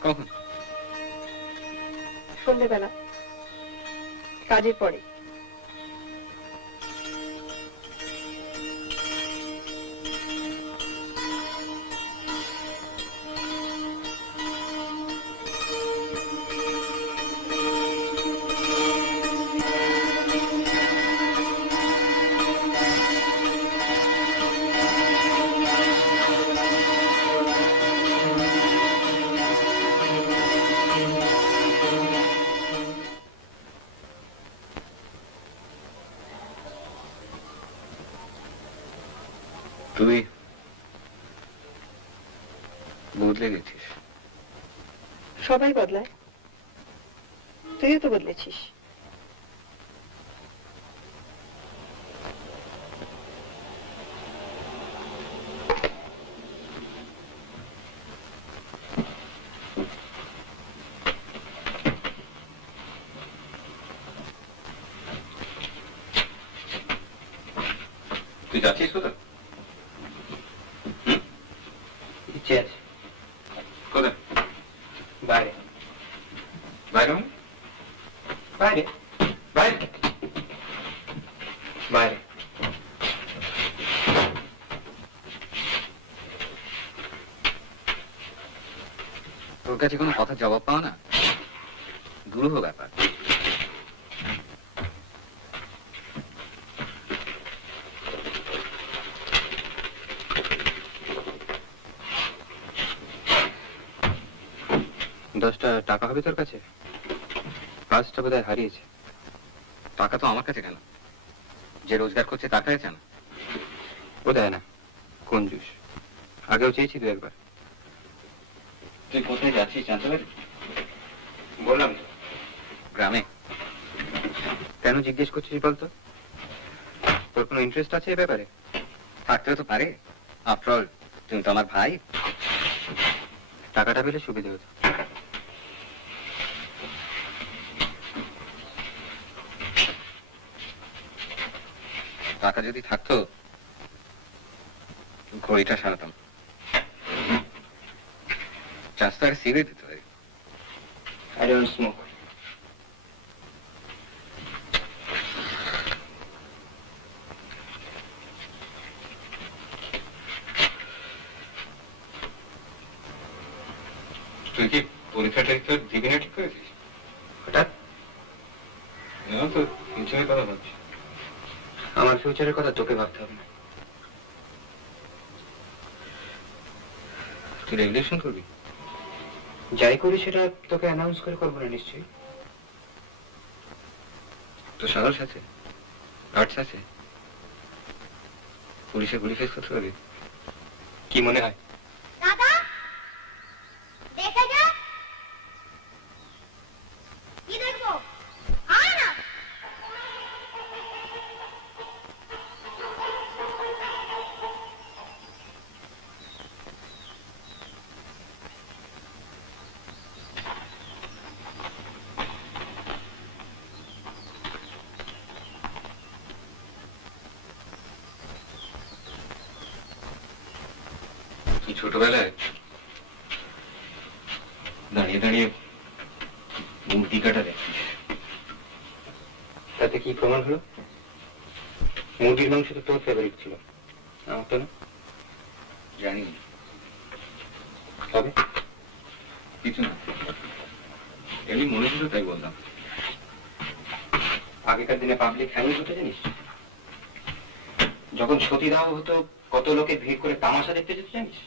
কখন? সন্ধ্যেবেলা, কাজের পরে। তুই বদলে গেছিস। সবাই বদলায়, তুইও তো বদলেছিস। তুই যাচ্ছিস কোথায়? ইচ্ছে আছে। কোথায়? বাইরে। বাইরে মানে? বাইরে। বাইরে? বাইরে। তোর কাছে কোনো কথা জবাব পাও না? দুরূহ ব্যাপার। টাকা হবে তোর কাছে? কাজটা বোধহয় হারিয়েছে। টাকা তো আমার কাছে কেন? যে রোজগার করছে তার কাছে চান? ও দেয় না, কঞ্জুস। আগেও চেয়েছি দু একবার। তুই কোথায় যাচ্ছিস জানতে পারি? বললাম তো, গ্রামে। কেন জিজ্ঞেস করছিস বলতো? তোর কোনো ইন্টারেস্ট আছে এই ব্যাপারে? থাকতেও তো পারে, আফটার অল তুমি তো আমার ভাই। টাকাটা পেলে সুবিধা হতো। টাকা যদি থাকতো ঘড়িটা সারাতাম, রাস্তায় সিগারেট দিতে পারি। I don't smoke. তুই কি পরীক্ষা দিবি না ঠিক করেছিস? হঠাৎ না তো ফিউচারের কথা ভাবছি। আমার ফিউচারের কথা তোকে ভাবতে হবে না। তুই রেগুলেশন করবি? যাই করি সেটা তোকে অ্যানাউন্স করে করবো না নিশ্চয়ই। তো সাহস আছে, গার্ডস আছে, পুলিশে গুলি ফেস করতে পারবি? কি মনে হয়? দাদা দেখে যা। কি দেখবো? আয় না। তুই ছোটবেলায় দাঁড়িয়ে দাঁড়িয়ে মূর্তি কাটা দেখছিস, তাতে কি প্রমাণ হলো? মুরগির মাংস তো তোর ফেভারিট ছিল, আমার তো না। জানি তবে কিছু না, এমনি মনে হলো তাই বললাম। আগেকার দিনে পাবলিক হ্যাঙ্গিং হতো জানিস? যখন সতীদাহ হতো কত লোকে ভিড় করে তামাশা দেখতে যেত জানিস?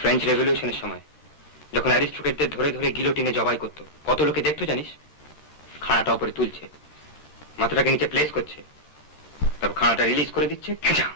ফ্রেঞ্চ রেভলিউশনের সময় যখন অ্যারিস্টোক্রেটদের ধরে ধরে গিলোটিনে জবাই করতো কত লোকে দেখতো জানিস? খানাটা উপরে তুলছে, মাথাটাকে নিচে প্লেস করছে, তারপর খানাটা রিলিজ করে দিচ্ছে, খেঁচা।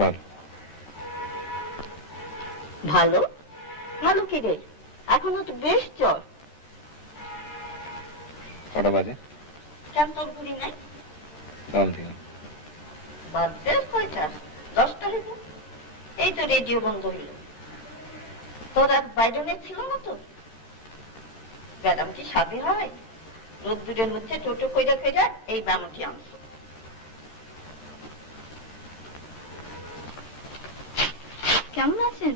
ভালো। ভালো? ভালো কি রে? এখনো তো বেশ জ্বর। কটা বাজে? কেন তোর ঘুরি নাই? বাজে কয়টা? 10টা হইল। এই তো রেডিও বন্ধ হইল। তোর আর বাইডনের ছিল না তো? ম্যাডাম কি সাথে হয়? রোদ্দুরের মধ্যে টোটো কইরা কইরা এই ব্যামটি আনছো। কেমন আছেন?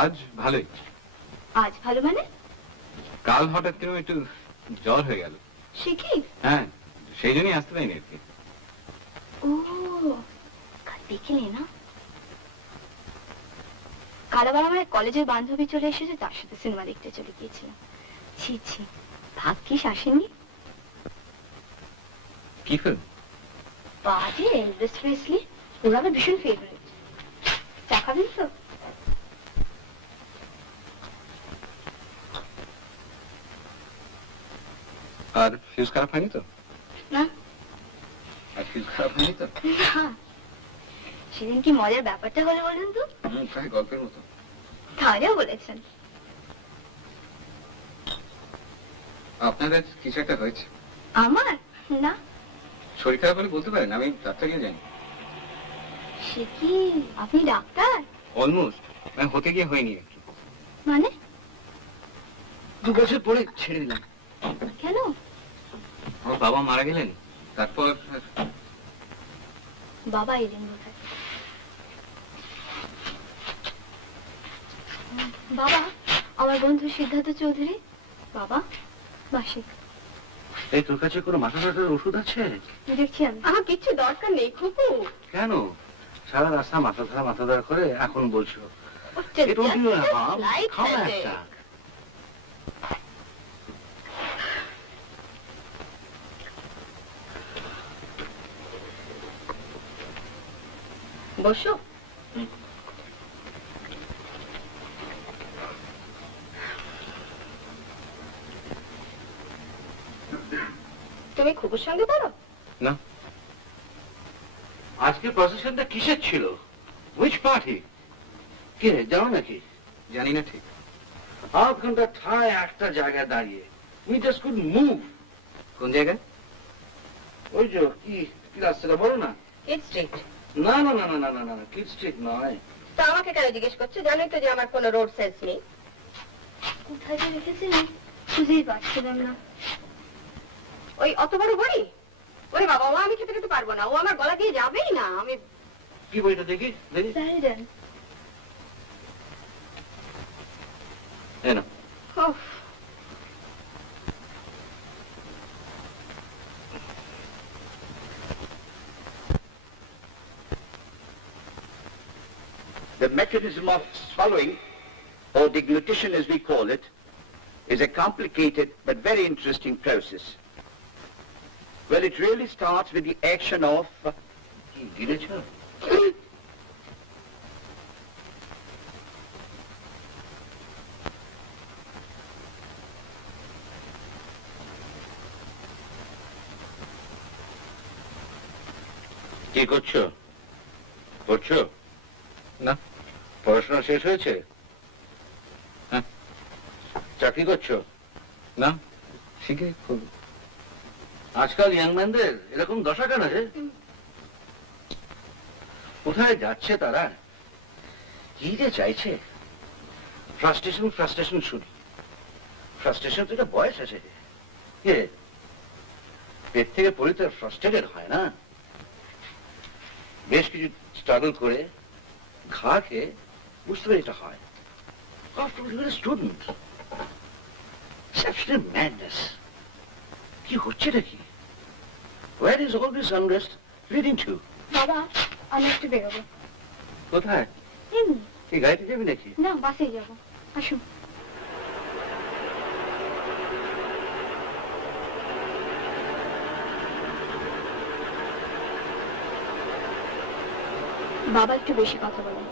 আজ ভালোই। আজ ভালো মানে? কাল হঠাৎ করে একটু জ্বর হয়ে গেল। সে কি? হ্যাঁ, সেই জন্যই আসতে পারিনি আর কি। ও, কাল বিকেলে না? কাল আবার আমার কলেজের বান্ধবী চলে এসেছে, তার সাথে সিনেমা দেখতে চলে গিয়েছিলাম। ছি ছি, ভাগ্যিস আসেননি। কি ফিল্ম? বাজে এলভিস প্রেসলি, ওরা আমার ভীষণ ফেভারিট। চা খাবেন তো? আর ফিউজ খারাপ হয়নি তো? না আর ফিউজ খারাপ হয়নি তো? না, সেদিন কি মজার ব্যাপারটা হলো বলুন তো? প্রায় গল্পের মতো। তাহলেও বলেছেন। আপনাদের কিছু একটা হয়েছে? আমার না। শরীর খারাপ হলে বলতে পারেন, আমি ডাক্তার গিয়ে যাই। সে কি, আপনি ডাক্তার? অলমোস্ট, মানে হতে গিয়ে হয়নি আর কি। মানে 2 বছর পরে ছেড়ে দিলাম। কেন? আমার বাবা মারা গেলেন, তারপর বাবা এলেন বোধহয়। বাবা, আমার বন্ধু সিদ্ধার্থ চৌধুরী। বাবা বাসিক। এই তোর কাছে কোনো মাথা ব্যথার ওষুধ আছে? দেখছি আমি। আমার কিচ্ছু দরকার নেই খুকু। কেন সারা রাস্তা মাথা ধরা করে এখন বলছো? খাও না একটা। বসো। তুমি খুকুর সঙ্গে পড়ো? না। আজকে প্রসেশনটা কিসের ছিল? Which party? কে জানো নাকি? জানি না ঠিক। আধ ঘন্টা ঠায় একটা জায়গায় দাঁড়িয়ে, উই জাস্ট কুড মুভ। কোন জায়গায়? ওই যে কি কি রাস্তাটা বলো না? Kyd street. না না না না না না না, কিড স্ট্রিট নয়। তা আমাকে কেন জিজ্ঞেস করছো? জানোই তো যে আমার কোনো রোড সেন্স নেই। কোথায় যে রেখেছিলেন খুঁজেই পাচ্ছিলাম না। ওই অত বড় বড়ি? ওরে বাবা, ও আমি খেতে খেতে পারবো না, ও আমার গলা দিয়ে যাবেই না। আমি কি বইটা দেখি দেখি। সাইডেন। এই না। উফ, The mechanism of swallowing, or deglutition as we call it, is a complicated but very interesting process. Well, it really starts with the action of... কি গিলেছ? কি করছো? পড়ছো? না। পড়াশোনা শেষ হয়েছে? হ্যাঁ। চাকরি করছো? না, শিখে খুব। আজকাল ইয়াংম্যানদের এরকম দশা কেন রে? কোথায় যাচ্ছে তারা? কি যে চাইছে? ফ্রাস্ট্রেশন শুনি। ফ্রাস্ট্রেশন তো একটা বয়স আছে। কে পেট থেকে পড়ে তো ফ্রাস্ট্রেটেড হয় না। বেশ কিছু স্ট্রাগল করে ঘা খেয়ে বুঝতে পারি এটা হয়। Student madness. কি হচ্ছে নাকি? Where is all this unrest leading to? বাবা, আমি একটু বেরোবো। কোথায়? এমনি। এই গাড়িতে যাবি নাকি? না, বাসে যাবো। আসুন। বাবা একটু বেশি কথা বলেন।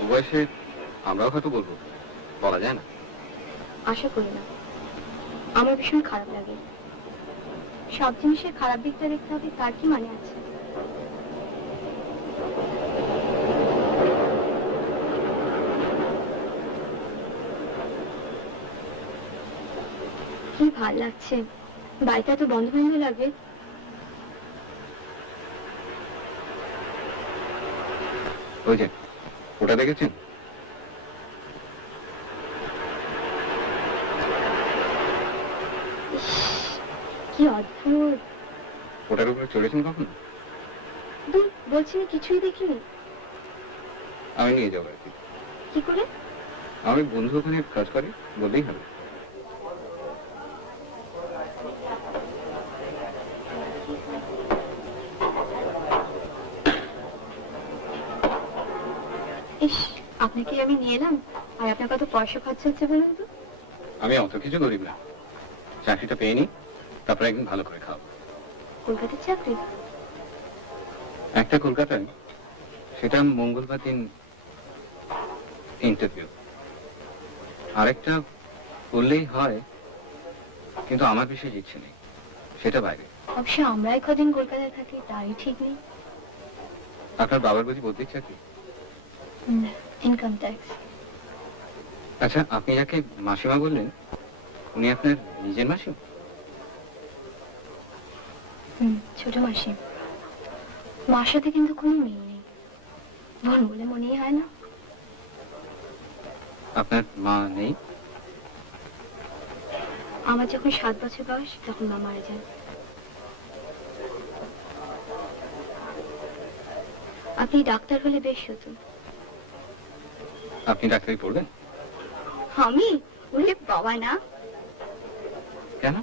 ও বয়সে আমরাও হয়তো বলবো, বলা যায় না। আশা করি না। আমার ভীষণ খারাপ লাগে। সব জিনিসের খারাপ দিকটা দেখতে হবে তার কি মানে আছে? ভাল লাগছে, বাড়িতে এত বন্ধ বন্ধ লাগে। ওই যে ওটা দেখেছেন? ইস, কি অদ্ভুত। ওটার উপরে চড়েছেন কখন? দূর, বলছি না কিছুই দেখিনি। আমি নিয়ে যাবো আর কি। কি করে? আমি বন্ধু ওখানে কাজ করে, বললেই হবে। ইস, আপনাকে আমি নিয়ে এলাম, আর আপনার কত পয়সা খরচ হচ্ছে বলুন তো? আমি অত কিছু গরিব না, চাকরিটা পেয়ে নি, তারপরে একদিন ভালো করে খাও। কলকাতার চাকরি? একটা কলকাতায়, সেটা মঙ্গলবার দিন ইন্টারভিউ। আরেকটা করলেই হয়, কিন্তু আমার বিশেষ ইচ্ছে নেই, সেটা বাইরে। অবশ্য আমরাই কদিন কলকাতায় থাকি, তাই ঠিক নেই। আপনার বাবার বুঝি বদলির চাকরি? Income tax. আচ্ছা, আপনি যাকে মাসিমা বললেন, উনি আপনার নিজের মাসিমা? ছোট মাসি। মার সাথে কিন্তু কোনো মিল নেই, বোন বলে মনেই হয় না। আপনার মা নেই? আমার যখন 7 বছর বয়স, তখন মা মারা যান। আপনি ডাক্তার হলে বেশ হতো। আপনি ডাক্তারি পড়বেন? আমি? ওরে বাবা না। কেন?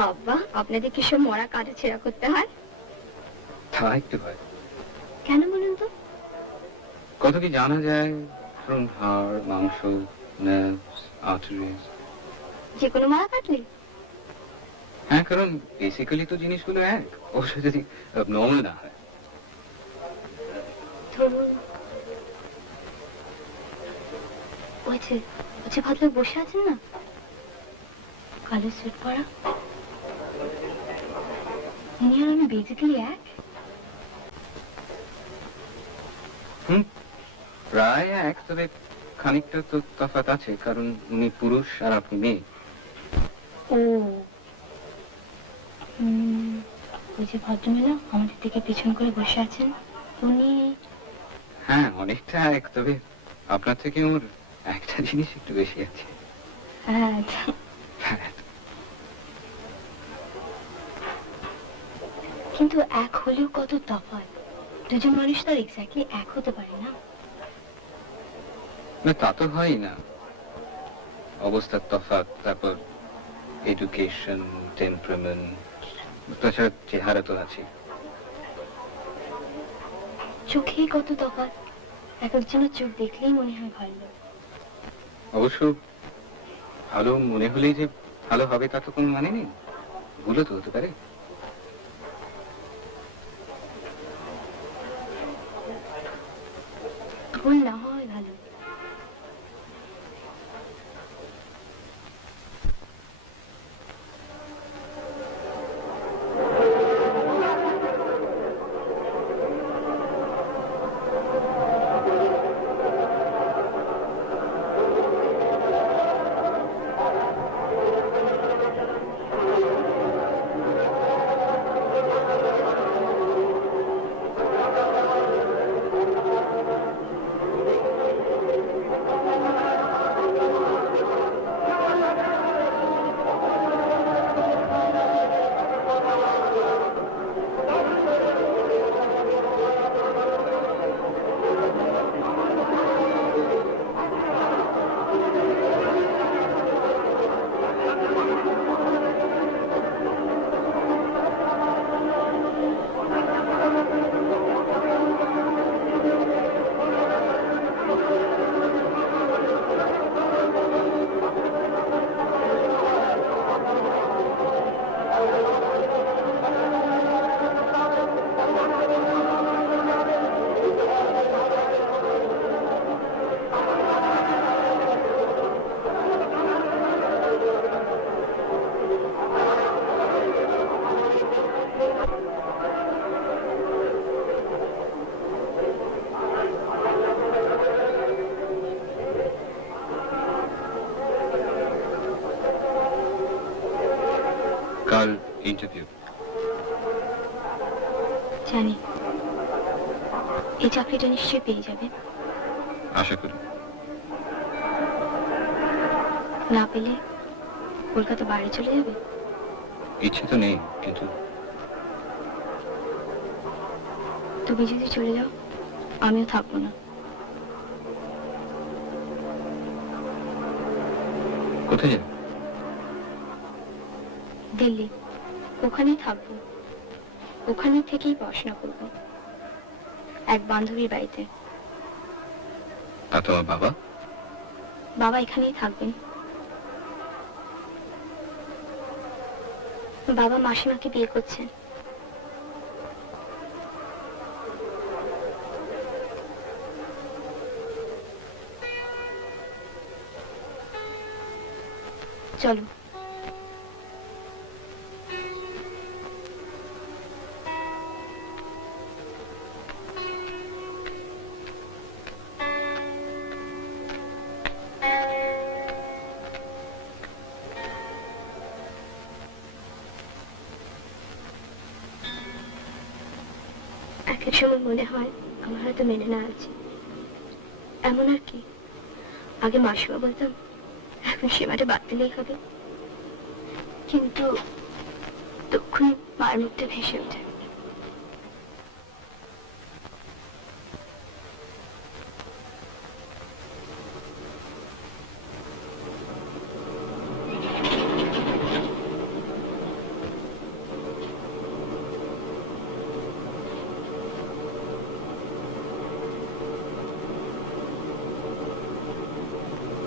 বাবা, আপনাদের কি সব মরা কাজে ছেঁড়া করতে হয়? তা একটু হয়। কেন বলুন তো? কত কি জানা যায়, ধরুন হাড়, মাংস, নার্ভস, আর্টারিজ। যে কোনো মারা কাটলে? হ্যাঁ, কারণ বেসিক্যালি তো জিনিসগুলো এক, অবশ্য যদি নর্মাল না হয়। ধরুন ওই যে ভদ্রলোক বসে আছেন না, কালো স্যুট পরা, উনি আর আমি বেসিক্যালি এক। প্রায় এক, তবে খানিকটা তো তফাৎ আছে, কারণ উনি পুরুষ আর আপনি মেয়ে। ও, ওই যে ভদ্রমহিলা আমাদের দিকে পিছন করে বসে আছেন, উনি? হ্যাঁ, অনেকটা এক, তবে আপনার থেকে ওর একটা জিনিস একটু বেশি আছে। হ্যাঁ, কিন্তু এক হলেও কত তফাৎ। দুজন মানুষ তো আর এক্স্যাক্টলি এক হতে পারে না। না, তা তো হয়ই না। অবস্থার তফাৎ, তারপর এডুকেশন, টেম্পারামেন্ট, তাছাড়া চেহারা তো আছে। চোখেই কত তফাৎ, এক একজনের চোখ দেখলেই মনে হয় ভালো। অবশ্য ভালো মনে হলেই যে ভালো হবে তা তো কোনো মানে নেই, ভুলও তো হতে পারে। ভুল না হয় ভালো। interview. জানি এই চাকরিটা নিশ্চয়ই পেয়ে যাবে। আশা করি। না পেলে কলকাতা বাইরে চলে যাবে? ইচ্ছে তো নেই, কিন্তু তুমি যদি চলে যাও আমিও থাকবো না। কোথায় যাবে? দিল্লি, ওখানেই থাকবো। ওখানে থেকেই পড়াশোনা করবো এক বান্ধবীর বাড়িতে। আর তোমার বাবা? বাবা এখানেই থাকবেন। বাবা মাসিমাকে বিয়ে করছেন। চলো। এক সময় মনে হয় আমার হয়তো মেনে না আছে। এমন আর কি, আগে মাসিমা বলতাম, এখন সীমাটা বাদ দিলেই হবে। কিন্তু তখনই মায়ের মুখটা ভেসে ওঠে।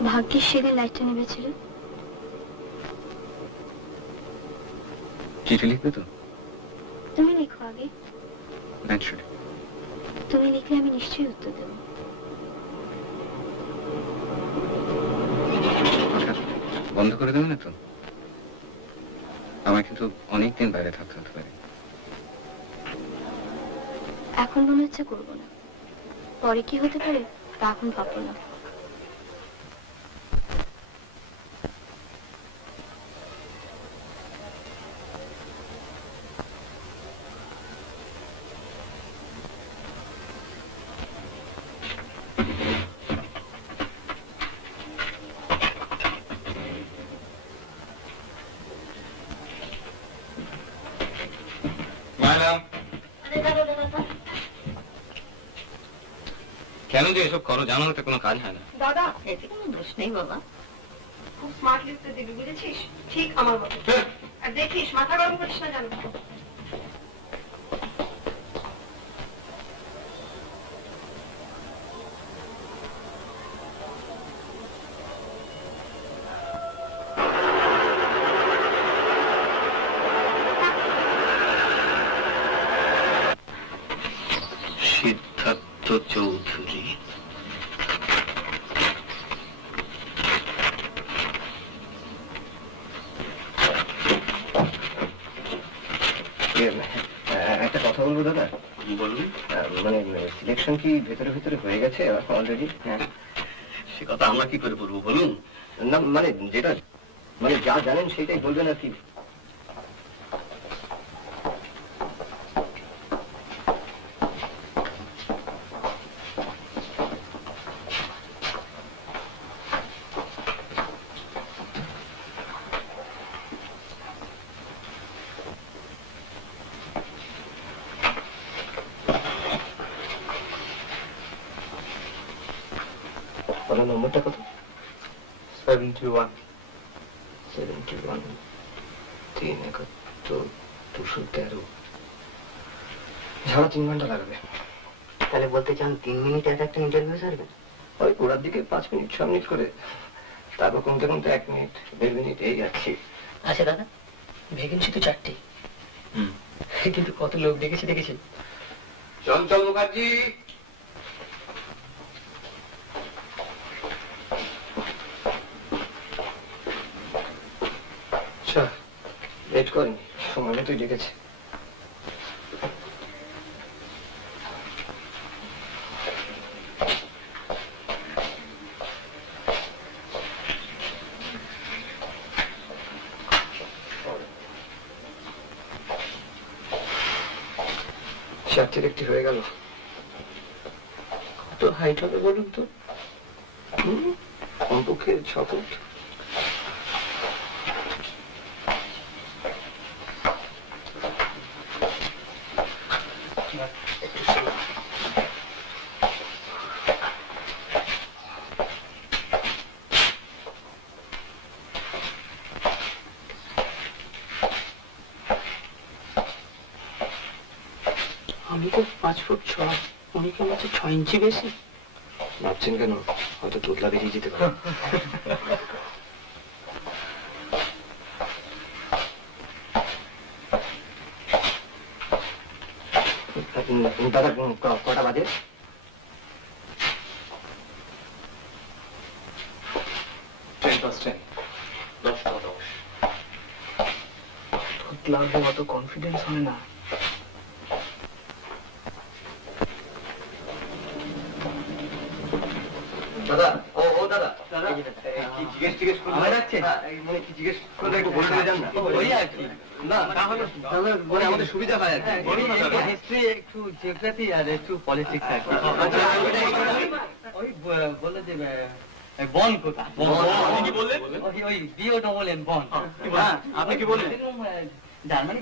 ভাগ্যের সেদিন লাইটটা নেমেছিল। চিঠি লিখবে তো? তুমি লিখো আগে। ন্যাচুরালি। তুমি লিখলে আমি নিশ্চয়ই উত্তর দেব। বন্ধ করে দেবে না তো? আমার কিন্তু অনেকদিন বাইরে থাকতে হতে পারে। এখন মনে হচ্ছে করবো না, পরে কি হতে পারে তা এখন ভাববো না। কেন যে এসব করো জানো, তো কোনো কাজ হয় না। দাদা, এতে কোনো দোষ নেই বাবা। খুব স্মার্টলি উত্তর দিবি, বুঝেছিস? ঠিক আমার মতো। আর দেখিস, মাথা গরম করিস না জানো। সিদ্ধার্থ চৌধুরী। একটা কথা বলবো দাদা। বলুন। মানে সিলেকশন কি ভেতরে ভেতরে হয়ে গেছে অলরেডি? হ্যাঁ। সে কথা আমরা কি করে বলবো বলুন। না মানে যেটা, মানে যা জানেন সেটাই বলবেন আর কি। আপনার নম্বরটা কত? 71 71 371 213। ঝাড়া 3 ঘন্টা লাগবে। তাহলে বলতে চান 3 মিনিটে একটা ইন্টারভিউ সারবেন? ওই গোড়ার দিকে 5 মিনিট 6 মিনিট করে, তারপর কমতে কমতে 1 মিনিট 1.5 মিনিট এই আর কি। আচ্ছা দাদা, ভ্যাকেন্সি তো 4টে, কিন্তু কত লোক দেখেছি। চঞ্চল মুখার্জি। আচ্ছা, লেট করেনি, সময় মতোই ডেকেছে। চারটির একটি হয়ে গেল। কত হাইট হবে বলুন তো? কমপক্ষে 6 ফুট। আমি তো 5 ফুট 6, উনি কেন 6 ইঞ্চি বেশি? ভাবছেন কেন? হয়তো তোতলা বেরিয়ে যেতে পারে। দাদা কটা বাজে? তোতলা হলে অত কনফিডেন্স হয় না। দাদা, ও দাদা, কি জিজ্ঞেস করলে? আমার যাচ্ছে? মানে কি জিজ্ঞেস করলে একটু বলে দেন না? ওই আর কি। না তাহলে মানে আমাদের সুবিধা হয় আর কি। হিস্ট্রি, একটু জিওগ্রাফি আর একটু পলিটিক্স আর কি। ওই বললো যে বন কোথায়? কি বললেন? ওই বিও ডবল এন বন। আপনি কি বললেন? জার্মানি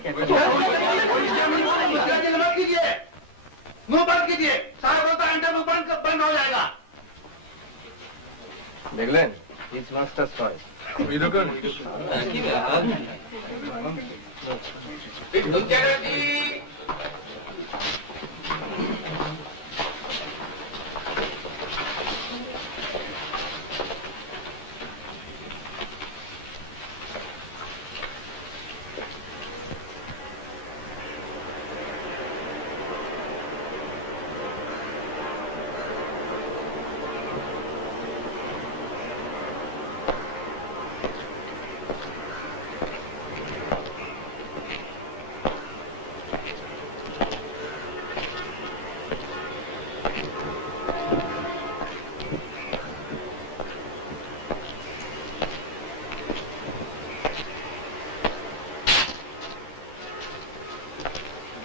দেখলেন? His master choice. কি ব্যাপার?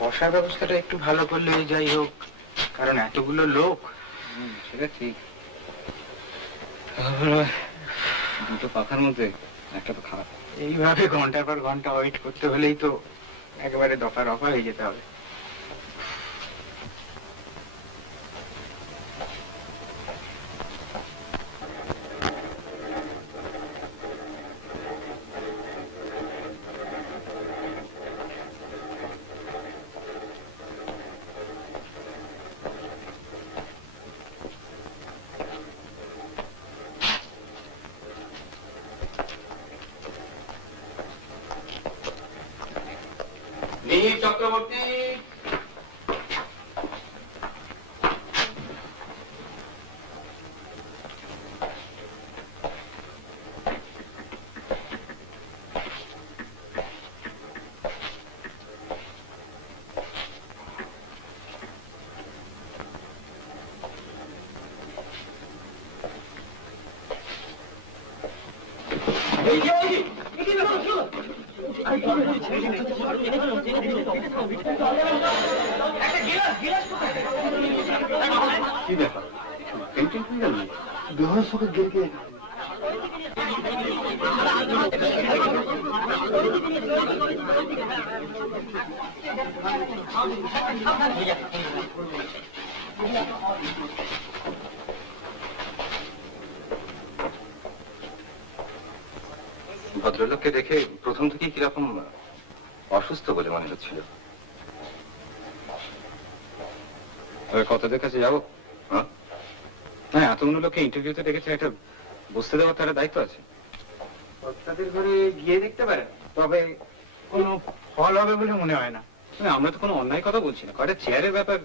বসার ব্যবস্থাটা একটু ভালো করলে যাই হোক, কারণ এতগুলো লোক। সেটা ঠিক। দুটো পাখার মধ্যে একটা তো খারাপ। এইভাবে ঘন্টার পর ঘন্টা ওয়েট করতে হলেই তো একেবারে দফা রফা হয়ে যেতে হবে। মিহির চক্রবর্তী, কি ব্যাপার? পেন্টিং হয়ে গেল? বেহসকে গিয়ে ভদ্রলোককে দেখে প্রথম থেকেই কিরকম অসুস্থ বলে মনে হচ্ছিল। কত দেখেছে যাবো? হ্যাঁ, এতগুলো লোককে ইন্টারভিউতে ডেকেছে, একটা বুঝতে দেওয়ার তার দায়িত্ব আছে। তাদের ঘরে গিয়ে দেখতে পারে, তবে কোনো ফল হবে বলে মনে হয় না। আমরা তো কোনো অন্যায় কথা বলছি না, কয়টা চেয়ারের ব্যাপার।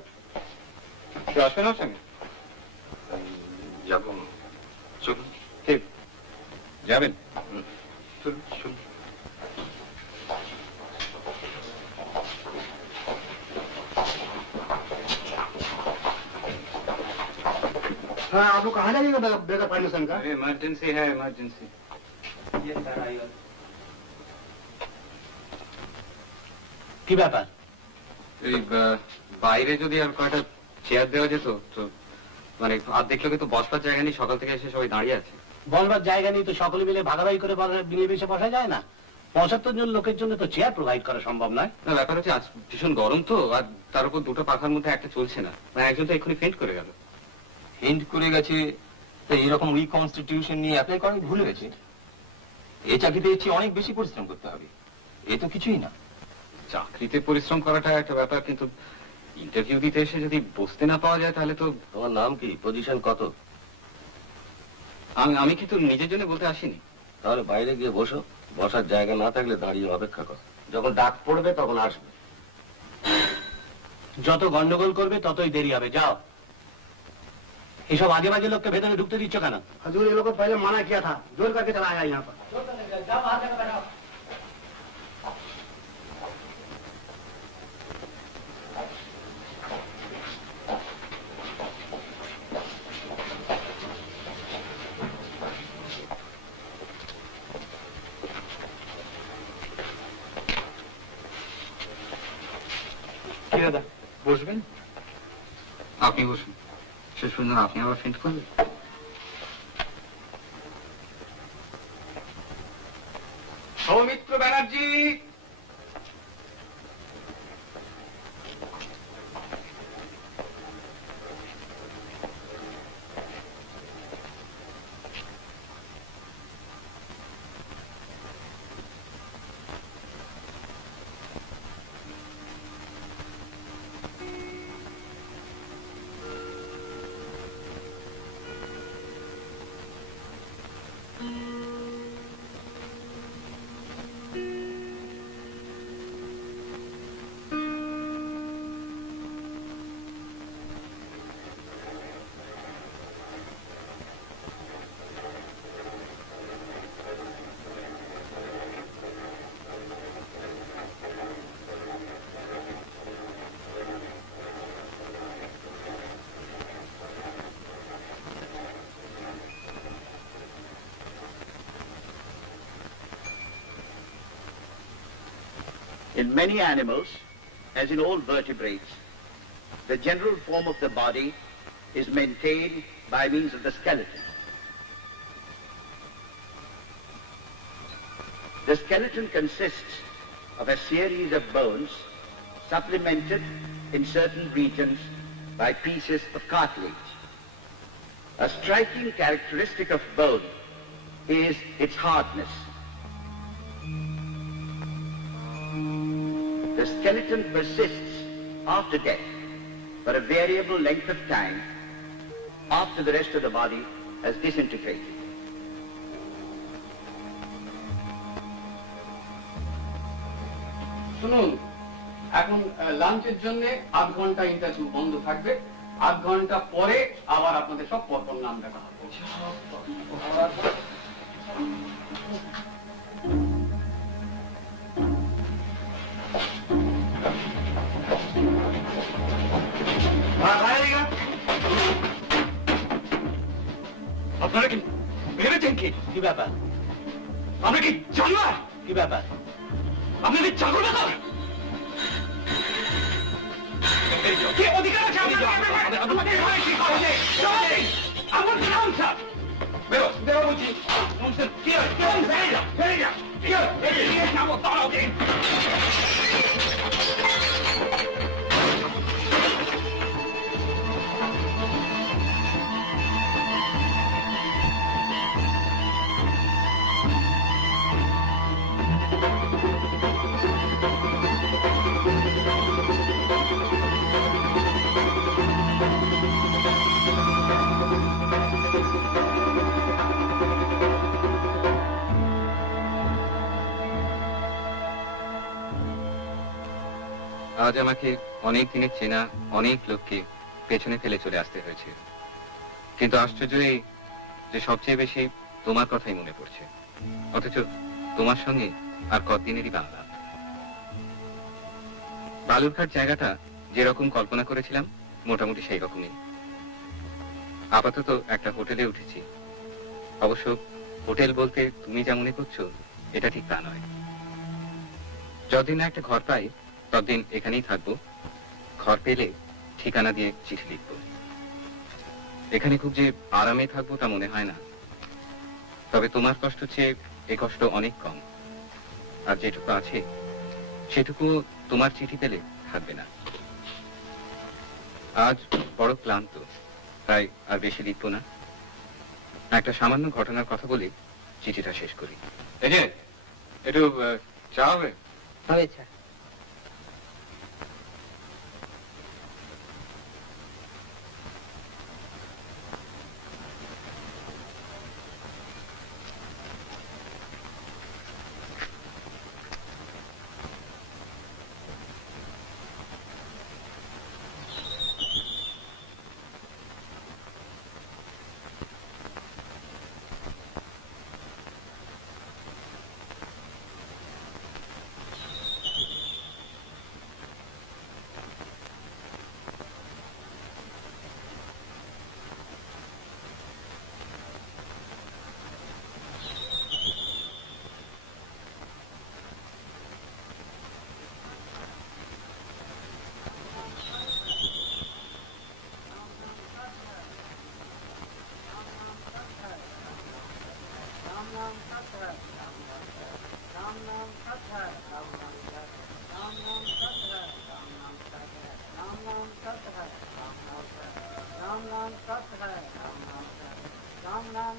আসবেন ওর সঙ্গে? যাবো, চলুন। ঠিক যাবেন? চলুন চলুন। हाँ, आप लोग कहाँ जाइएगा बेगर फाउंडेशन का? इमरजेंसी है, इमरजेंसी। কি ব্যাপার? এই বাইরে যদি আর কয়টা চেয়ার দেওয়া যেত তো, মানে অর্ধেক লোকে তো বসবার জায়গা নেই, সকাল থেকে এসে সবাই দাঁড়িয়ে আছে। বলবার জায়গা নেই তো সকলে মিলে ভাগাভাগি করে মিলেমিশে বসা যায় না? 75 জন লোকের জন্য তো চেয়ার প্রোভাইড করা সম্ভব নয়। না, ব্যাপার হচ্ছে আজ ভীষণ গরম তো, আর তার উপর দুটো পাখার মধ্যে একটা চলছে না, মানে একজন তো এক্ষুনি ফেন্ট করে গেল। হিন্ট করে গেছে, তো এইরকম উইক কনস্টিটিউশন নিয়ে অ্যাপ্লাই করা ভুলে গেছে। এই চাকরিতে এর চেয়ে অনেক বেশি পরিশ্রম করতে হবে, এ তো কিছুই না। চাকরিতে পরিশ্রম করাটা একটা ব্যাপার, কিন্তু ইন্টারভিউ দিতে এসে যদি বসতে না পাওয়া যায় তাহলে তো। তোমার নাম কি, পজিশন কত? আমি কিন্তু নিজের জন্য বলতে আসিনি। তাহলে বাইরে গিয়ে বসো, বসার জায়গা না থাকলে দাঁড়িয়ে অপেক্ষা কর, যখন ডাক পড়বে তখন আসবে। যত গন্ডগোল করবে ততই দেরি হবে, যাও। এইসব আজে বাজে লোককে ভেতরে ঢুকতে দিচ্ছ কেন? हजूर ये लोग को पहले मना किया था, जोर करके चलाया यहाँ पर। কি দাদা, বসবেন? আপনি বসুন, শেষ পর্যন্ত আপনি আবার ফেন্ট করবেন? Soumitra Banerjee, In many animals, as in all vertebrates, the general form of the body is maintained by means of the skeleton. The skeleton consists of a series of bones supplemented in certain regions by pieces of cartilage. A striking characteristic of bone is its hardness. The skeleton persists after death for a variable length of time after the rest of the body has disintegrated. শুনুন, এখন লাঞ্চের জন্য আধ ঘন্টা ইন্টারভিউ বন্ধ থাকবে, আধ ঘন্টা পরে আবার আপনাদের সব পরপর নাম দেখা হবে। আপনারা কি ভেবেছেন কি? কি ব্যাপার? আমরা কি জানোয়ার? কি ব্যাপার? আপনাদের চাকর ব্যাপার? কি অধিকার আছে আমাদের আমার নাম স্যার? বেরো বেরো বলছি। কি নাম দাঁড়াও দিন। আজ আমাকে অনেক দিনের চেনা অনেক লোককে পেছনে ফেলে চলে আসতে হয়েছে, কিন্তু আশ্চর্য এই যে সবচেয়ে বেশি তোমার কথাই মনে পড়ছে, অথচ তোমার সঙ্গে আর কতদিনেরই বাংলা। বালুরঘাট জায়গাটা যেরকম কল্পনা করেছিলাম মোটামুটি সেই রকমই। আপাতত একটা হোটেলে উঠেছি, অবশ্য হোটেল বলতে তুমি যা মনে করছো এটা ঠিক তা নয়। যতদিন না একটা ঘর পাই ততদিন এখানেই থাকবো। ঘর পেলে ঠিকানা দিয়ে চিঠি লিখব। এখানে খুব যে আরামে থাকবো তা মনে হয় না, তবে তোমার কষ্ট চেয়ে এ কষ্ট অনেক কম, আর যেটুকু আছে সেটুকু তোমার চিঠি পেলে থাকবে না। আজ বড় ক্লান্ত, তাই আর বেশি লিখবো না। একটা সামান্য ঘটনার কথা বলে চিঠিটা শেষ করি। এই যে একটু চা হবে? হবে স্যার। राम नाम सत है, राम नाम